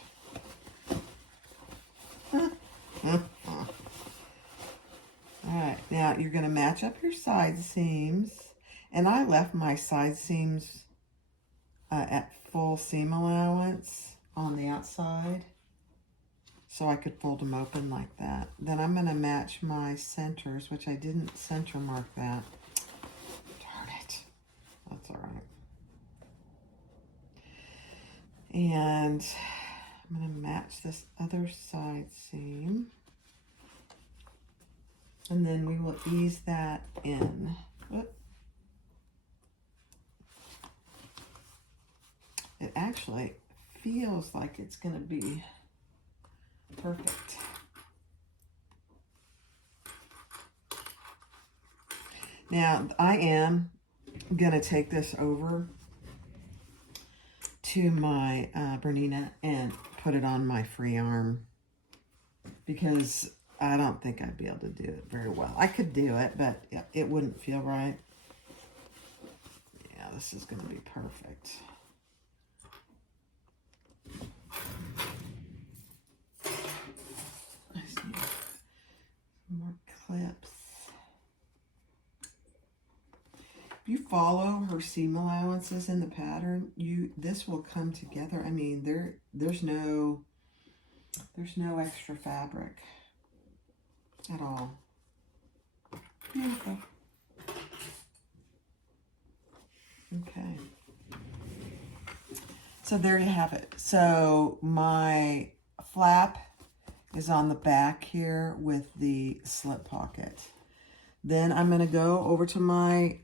All right, now you're going to match up your side seams. And I left my side seams at full seam allowance on the outside, so I could fold them open like that. Then I'm going to match my centers, which I didn't center mark that. Darn it. That's all right. And I'm going to match this other side seam. And then we will ease that in. Whoop. It actually feels like it's going to be perfect. Now, I am going to take this over to my Bernina and put it on my free arm because I don't think I'd be able to do it very well. I could do it, but it wouldn't feel right. Yeah, this is going to be perfect. clips. If you follow her seam allowances in the pattern, this will come together. I mean, there's no extra fabric at all. Beautiful. Okay. So there you have it. So my flap is on the back here with the slip pocket. Then I'm going to go over to my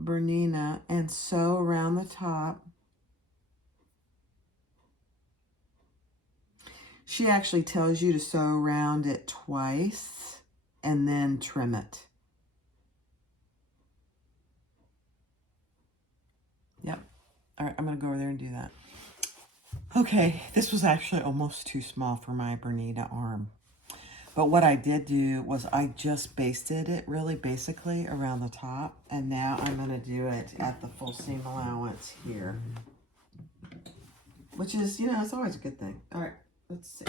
Bernina and sew around the top. She actually tells you to sew around it twice and then trim it. Yep. All right, I'm going to go over there and do that. Okay, this was actually almost too small for my Bernina arm. But what I did do was I just basted it really basically around the top. And now I'm going to do it at the full seam allowance here. Which is, you know, it's always a good thing. All right, let's see.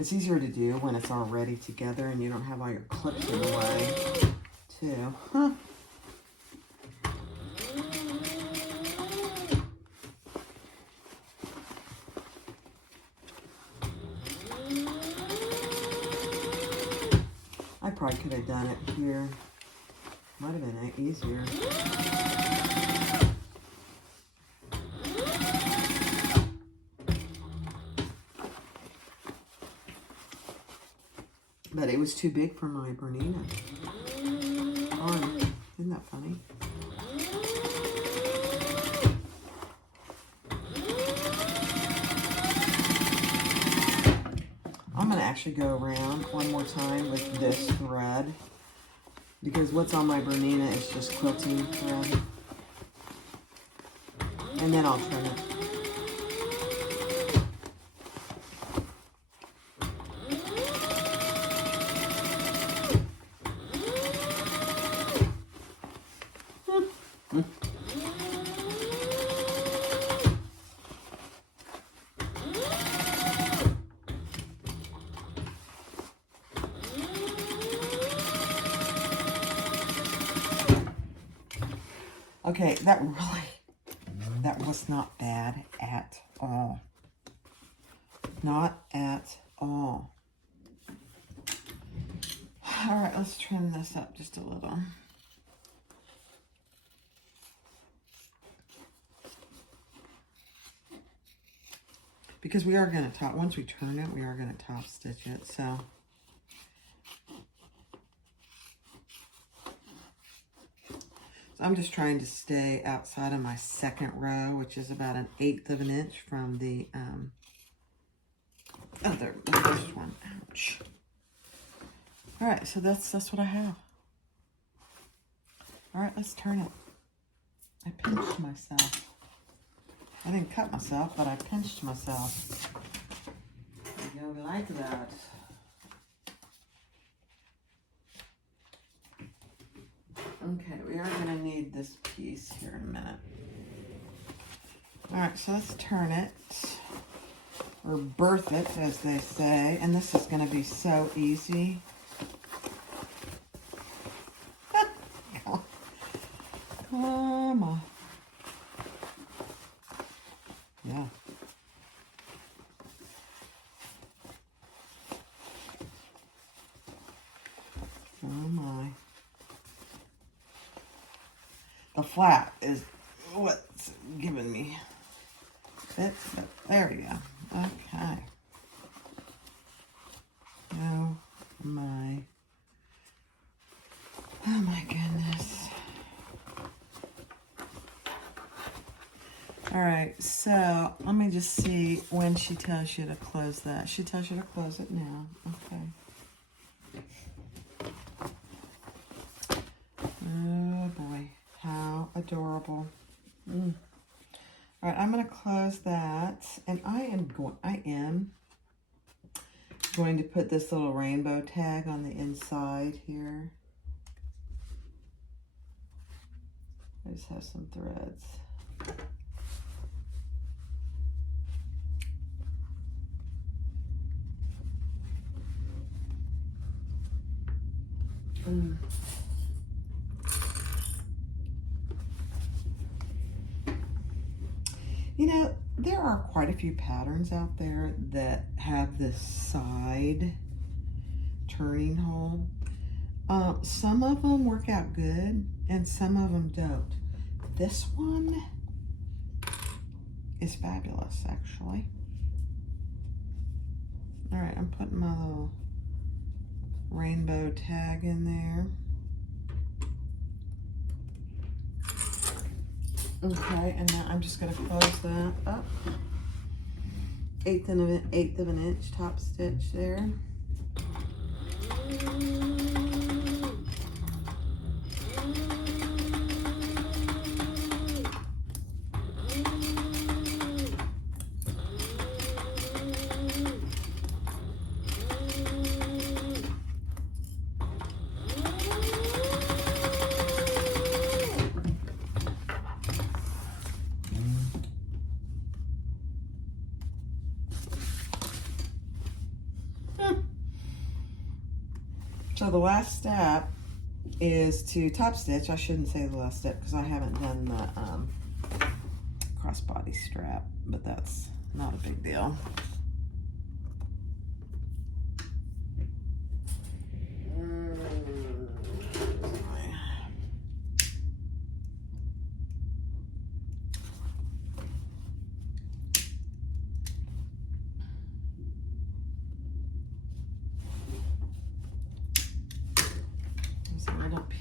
It's easier to do when it's already together and you don't have all your clips in the way, too. Huh. I probably could have done it here. Might have been easier. But it was too big for my Bernina arm. Isn't that funny? I'm going to actually go around one more time with this thread because what's on my Bernina is just quilting thread. And then I'll trim it. Okay, that was not bad at all. Not at all. All right, let's trim this up just a little. Because we are going to top, once we turn it, we are going to top stitch it, so. I'm just trying to stay outside of my second row, which is about 1/8 of an inch from the first one. Ouch. All right, so that's what I have. All right, let's turn it. I pinched myself. I didn't cut myself, but I pinched myself. You don't like that. Okay, we are going to need this piece here in a minute. All right, so let's turn it, or birth it, as they say. And this is going to be so easy. Come on. Yeah. Oh my. The flap is what's giving me it. There we go. Okay. Oh my. Oh my goodness. All right, so let me just see when she tells you to close that. She tells you to close it now. Okay. Oh boy, how adorable. All right, I'm going to close that, and I am going to put this little rainbow tag on the inside here. I just have some threads. You know, there are quite a few patterns out there that have this side turning hole. Some of them work out good and some of them don't. This one is fabulous, actually. All right, I'm putting my little rainbow tag in there. Okay, and now I'm just going to close that up. Eighth of an inch top stitch there. So the last step is to top stitch. I shouldn't say the last step because I haven't done the crossbody strap, but that's not a big deal.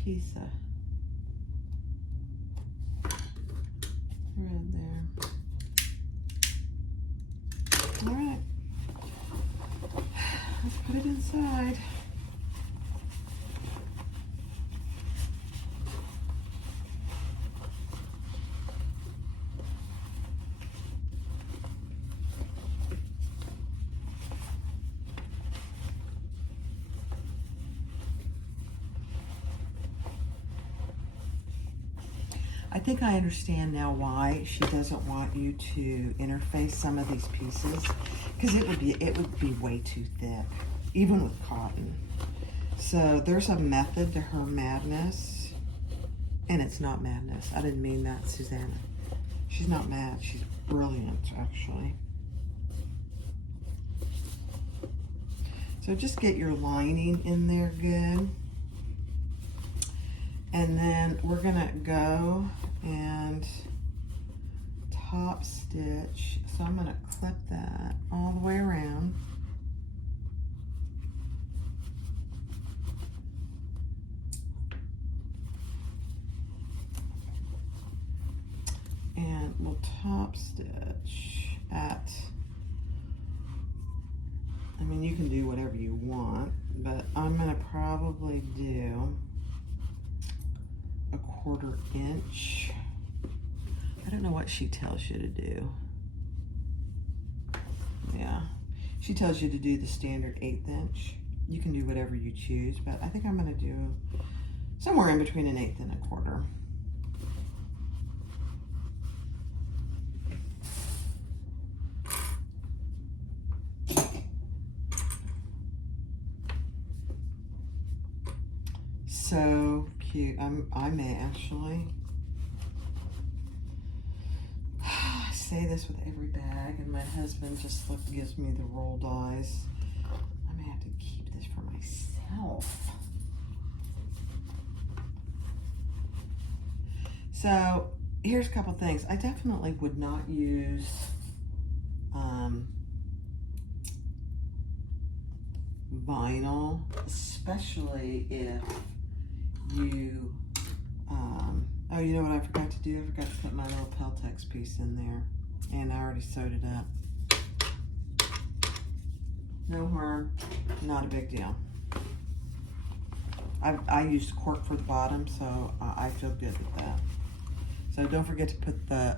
Piece of thread there. All right, let's put it inside. I think I understand now why she doesn't want you to interface some of these pieces, because it would be way too thick, even with cotton. So there's a method to her madness, and it's not madness. I didn't mean that, Susanna. She's not mad. She's brilliant, actually. So just get your lining in there good. And then we're gonna go and top stitch. So I'm gonna clip that all the way around. And we'll top stitch at, I mean, you can do whatever you want, but I'm gonna probably do a 1/4 inch. I don't know what she tells you to do. Yeah, she tells you to do the standard 1/8 inch. You can do whatever you choose, but I think I'm gonna do somewhere in between an 1/8 and a 1/4. So cute. I may actually say this with every bag, and my husband just gives me the rolled eyes. I may have to keep this for myself. So here's a couple things. I definitely would not use vinyl, especially if you, oh, you know what I forgot to do? I forgot to put my little Peltex piece in there, and I already sewed it up. No harm, not a big deal. I used cork for the bottom, so I feel good with that. So don't forget to put the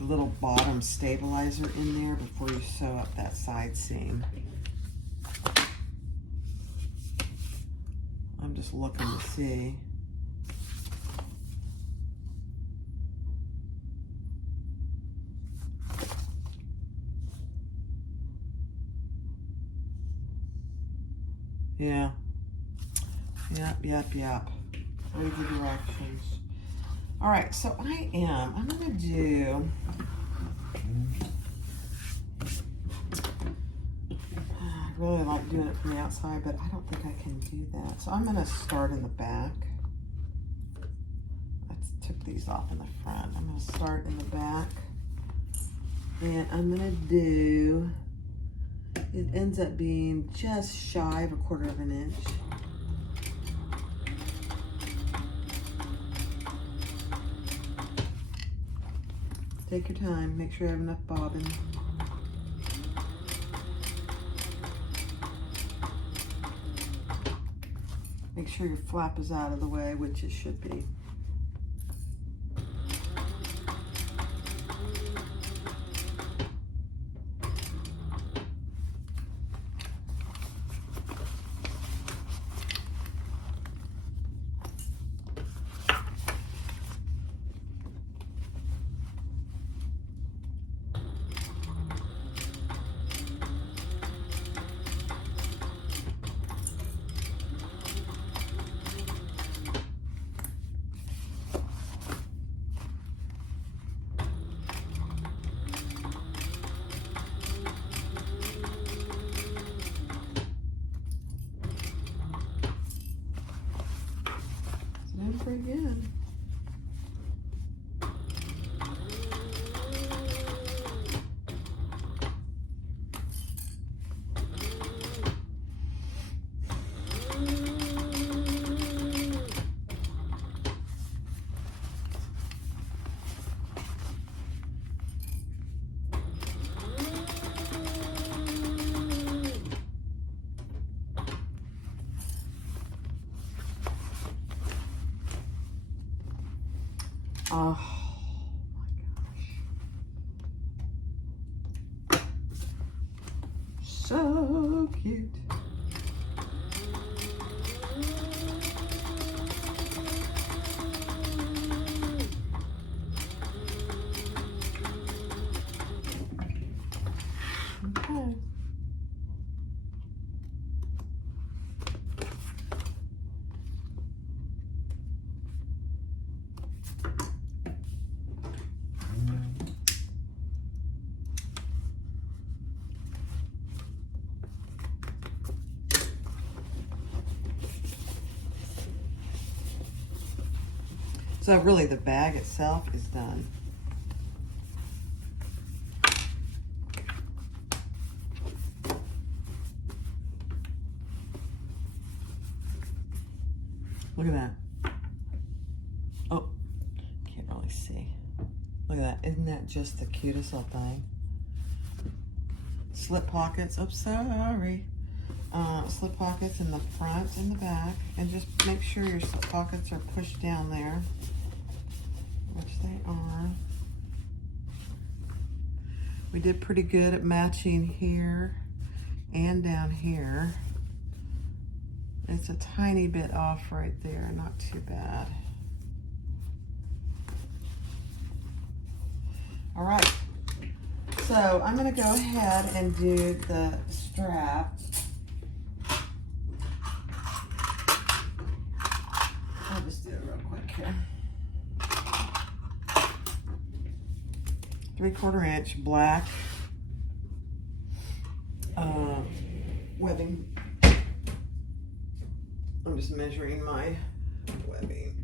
little bottom stabilizer in there before you sew up that side seam. I'm just looking to see. Yeah, Yep. Read the directions. All right, so I'm gonna do, I really like doing it from the outside, but I don't think I can do that. So I'm gonna start in the back. I took these off in the front. I'm gonna start in the back, and I'm gonna do, it ends up being just shy of 1/4 of an inch. Take your time, make sure you have enough bobbin. Make sure your flap is out of the way, which it should be. Again. Oh my gosh. So cute. Okay. So really the bag itself is done. Look at that. Oh, can't really see. Look at that. Isn't that just the cutest little thing? Slip pockets. Oops, sorry. Slip pockets in the front and the back. And just make sure your slip pockets are pushed down there, which they are. We did pretty good at matching here and down here. It's a tiny bit off right there, not too bad. All right, so I'm gonna go ahead and do the strap. I'll just do it real quick here. 3/4 inch black webbing. I'm just measuring my webbing.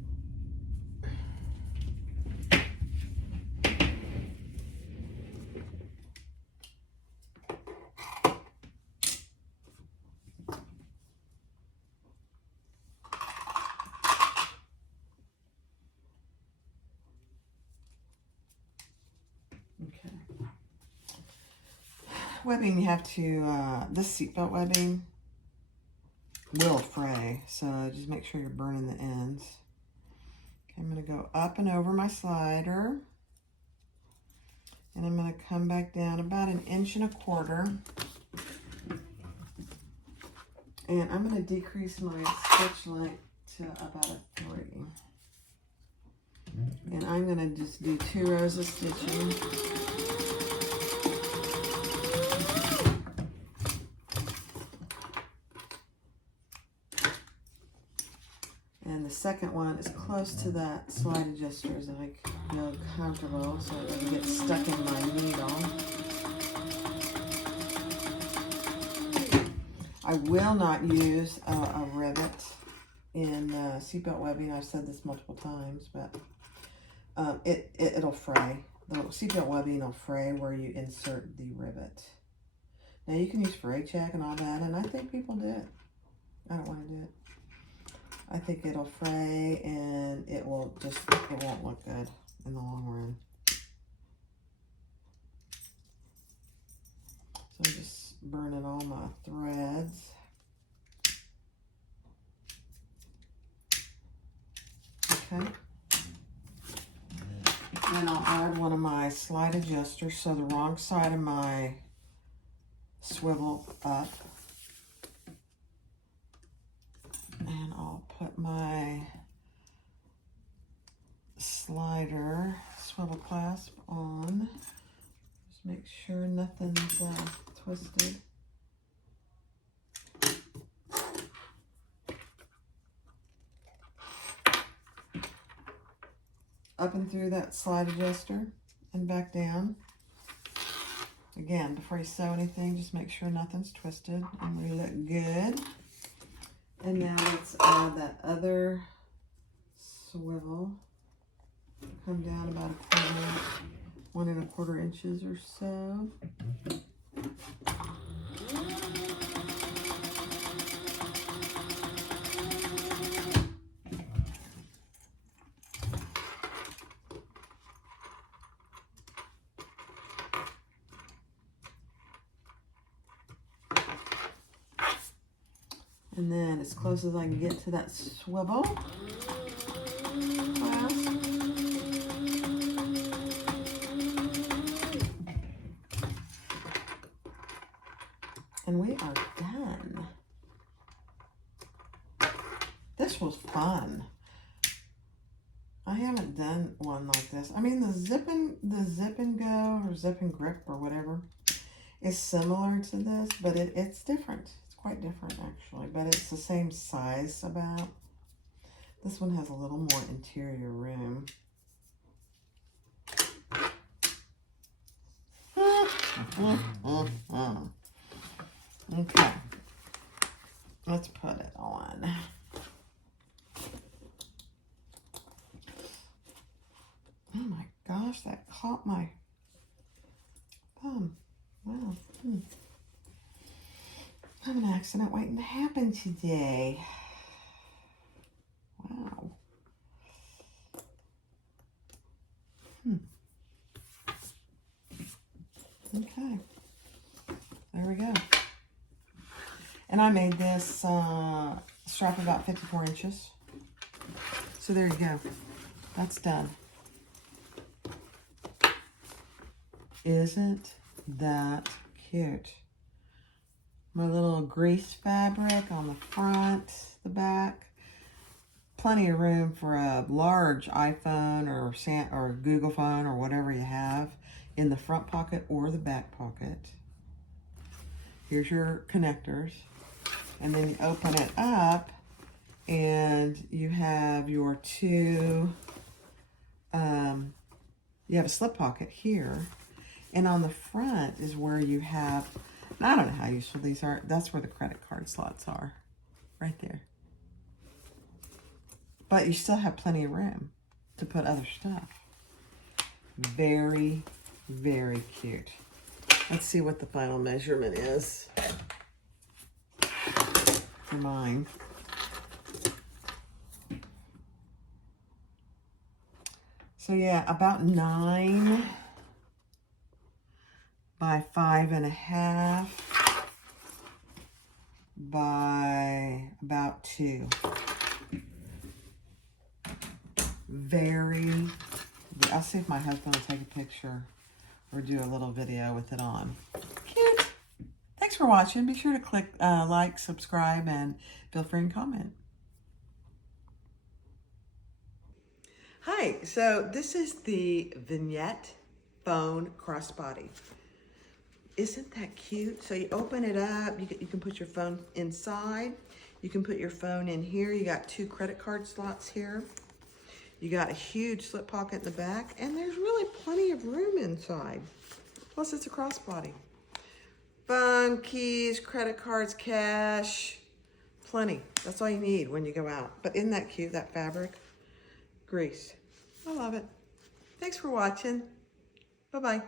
Okay. Webbing, you have to, this seatbelt webbing will fray, so just make sure you're burning the ends. Okay, I'm going to go up and over my slider, and I'm going to come back down about 1.25 inches, and I'm going to decrease my stitch length to about a 3. And I'm going to just do 2 rows of stitching. And the second one is close to that slide adjuster as I feel comfortable so it doesn't get stuck in my needle. I will not use a rivet in seatbelt webbing. I've said this multiple times, but it'll fray. The seatbelt webbing will fray where you insert the rivet. Now you can use fray check and all that, and I think people do it. I don't want to do it. I think it'll fray and it won't look good in the long run. So I'm just burning all my threads. Okay. Then I'll add one of my slide adjusters, so the wrong side of my swivel up. And I'll put my slider swivel clasp on. Just make sure nothing's twisted. Up and through that slide adjuster and back down. Again, before you sew anything, just make sure nothing's twisted and we look good. And now let's add that other swivel. Come down about 1¼ inches or so. And then as close as I can get to that swivel clasp. And we are done. This was fun. I haven't done one like this. I mean, the zip and go or zip and grip or whatever is similar to this, but it's different. Quite different actually, but it's the same size about. This one has a little more interior room. Okay, let's put it on. Oh my gosh, that caught my thumb. Wow. I have an accident waiting to happen today. Wow. Okay. There we go. And I made this strap about 54 inches. So there you go. That's done. Isn't that cute? My little grease fabric on the front, the back. Plenty of room for a large iPhone or Google phone or whatever you have in the front pocket or the back pocket. Here's your connectors. And then you open it up and you have your two, you have a slip pocket here. And on the front is where you have, I don't know how useful these are. That's where the credit card slots are, right there. But you still have plenty of room to put other stuff. Very, very cute. Let's see what the final measurement is for mine. So yeah, about 9 by 5.5 by about 2. Very, I'll see if my husband will take a picture or do a little video with it on. Cute. Thanks for watching. Be sure to click like, subscribe, and feel free to comment. Hi, so this is the Vignette phone crossbody. Isn't that cute? So you open it up, you can put your phone inside. You can put your phone in here. You got 2 credit card slots here. You got a huge slip pocket in the back, and there's really plenty of room inside. Plus, it's a crossbody. Phone, keys, credit cards, cash, plenty. That's all you need when you go out. But isn't that cute, that fabric? Grease. I love it. Thanks for watching. Bye-bye.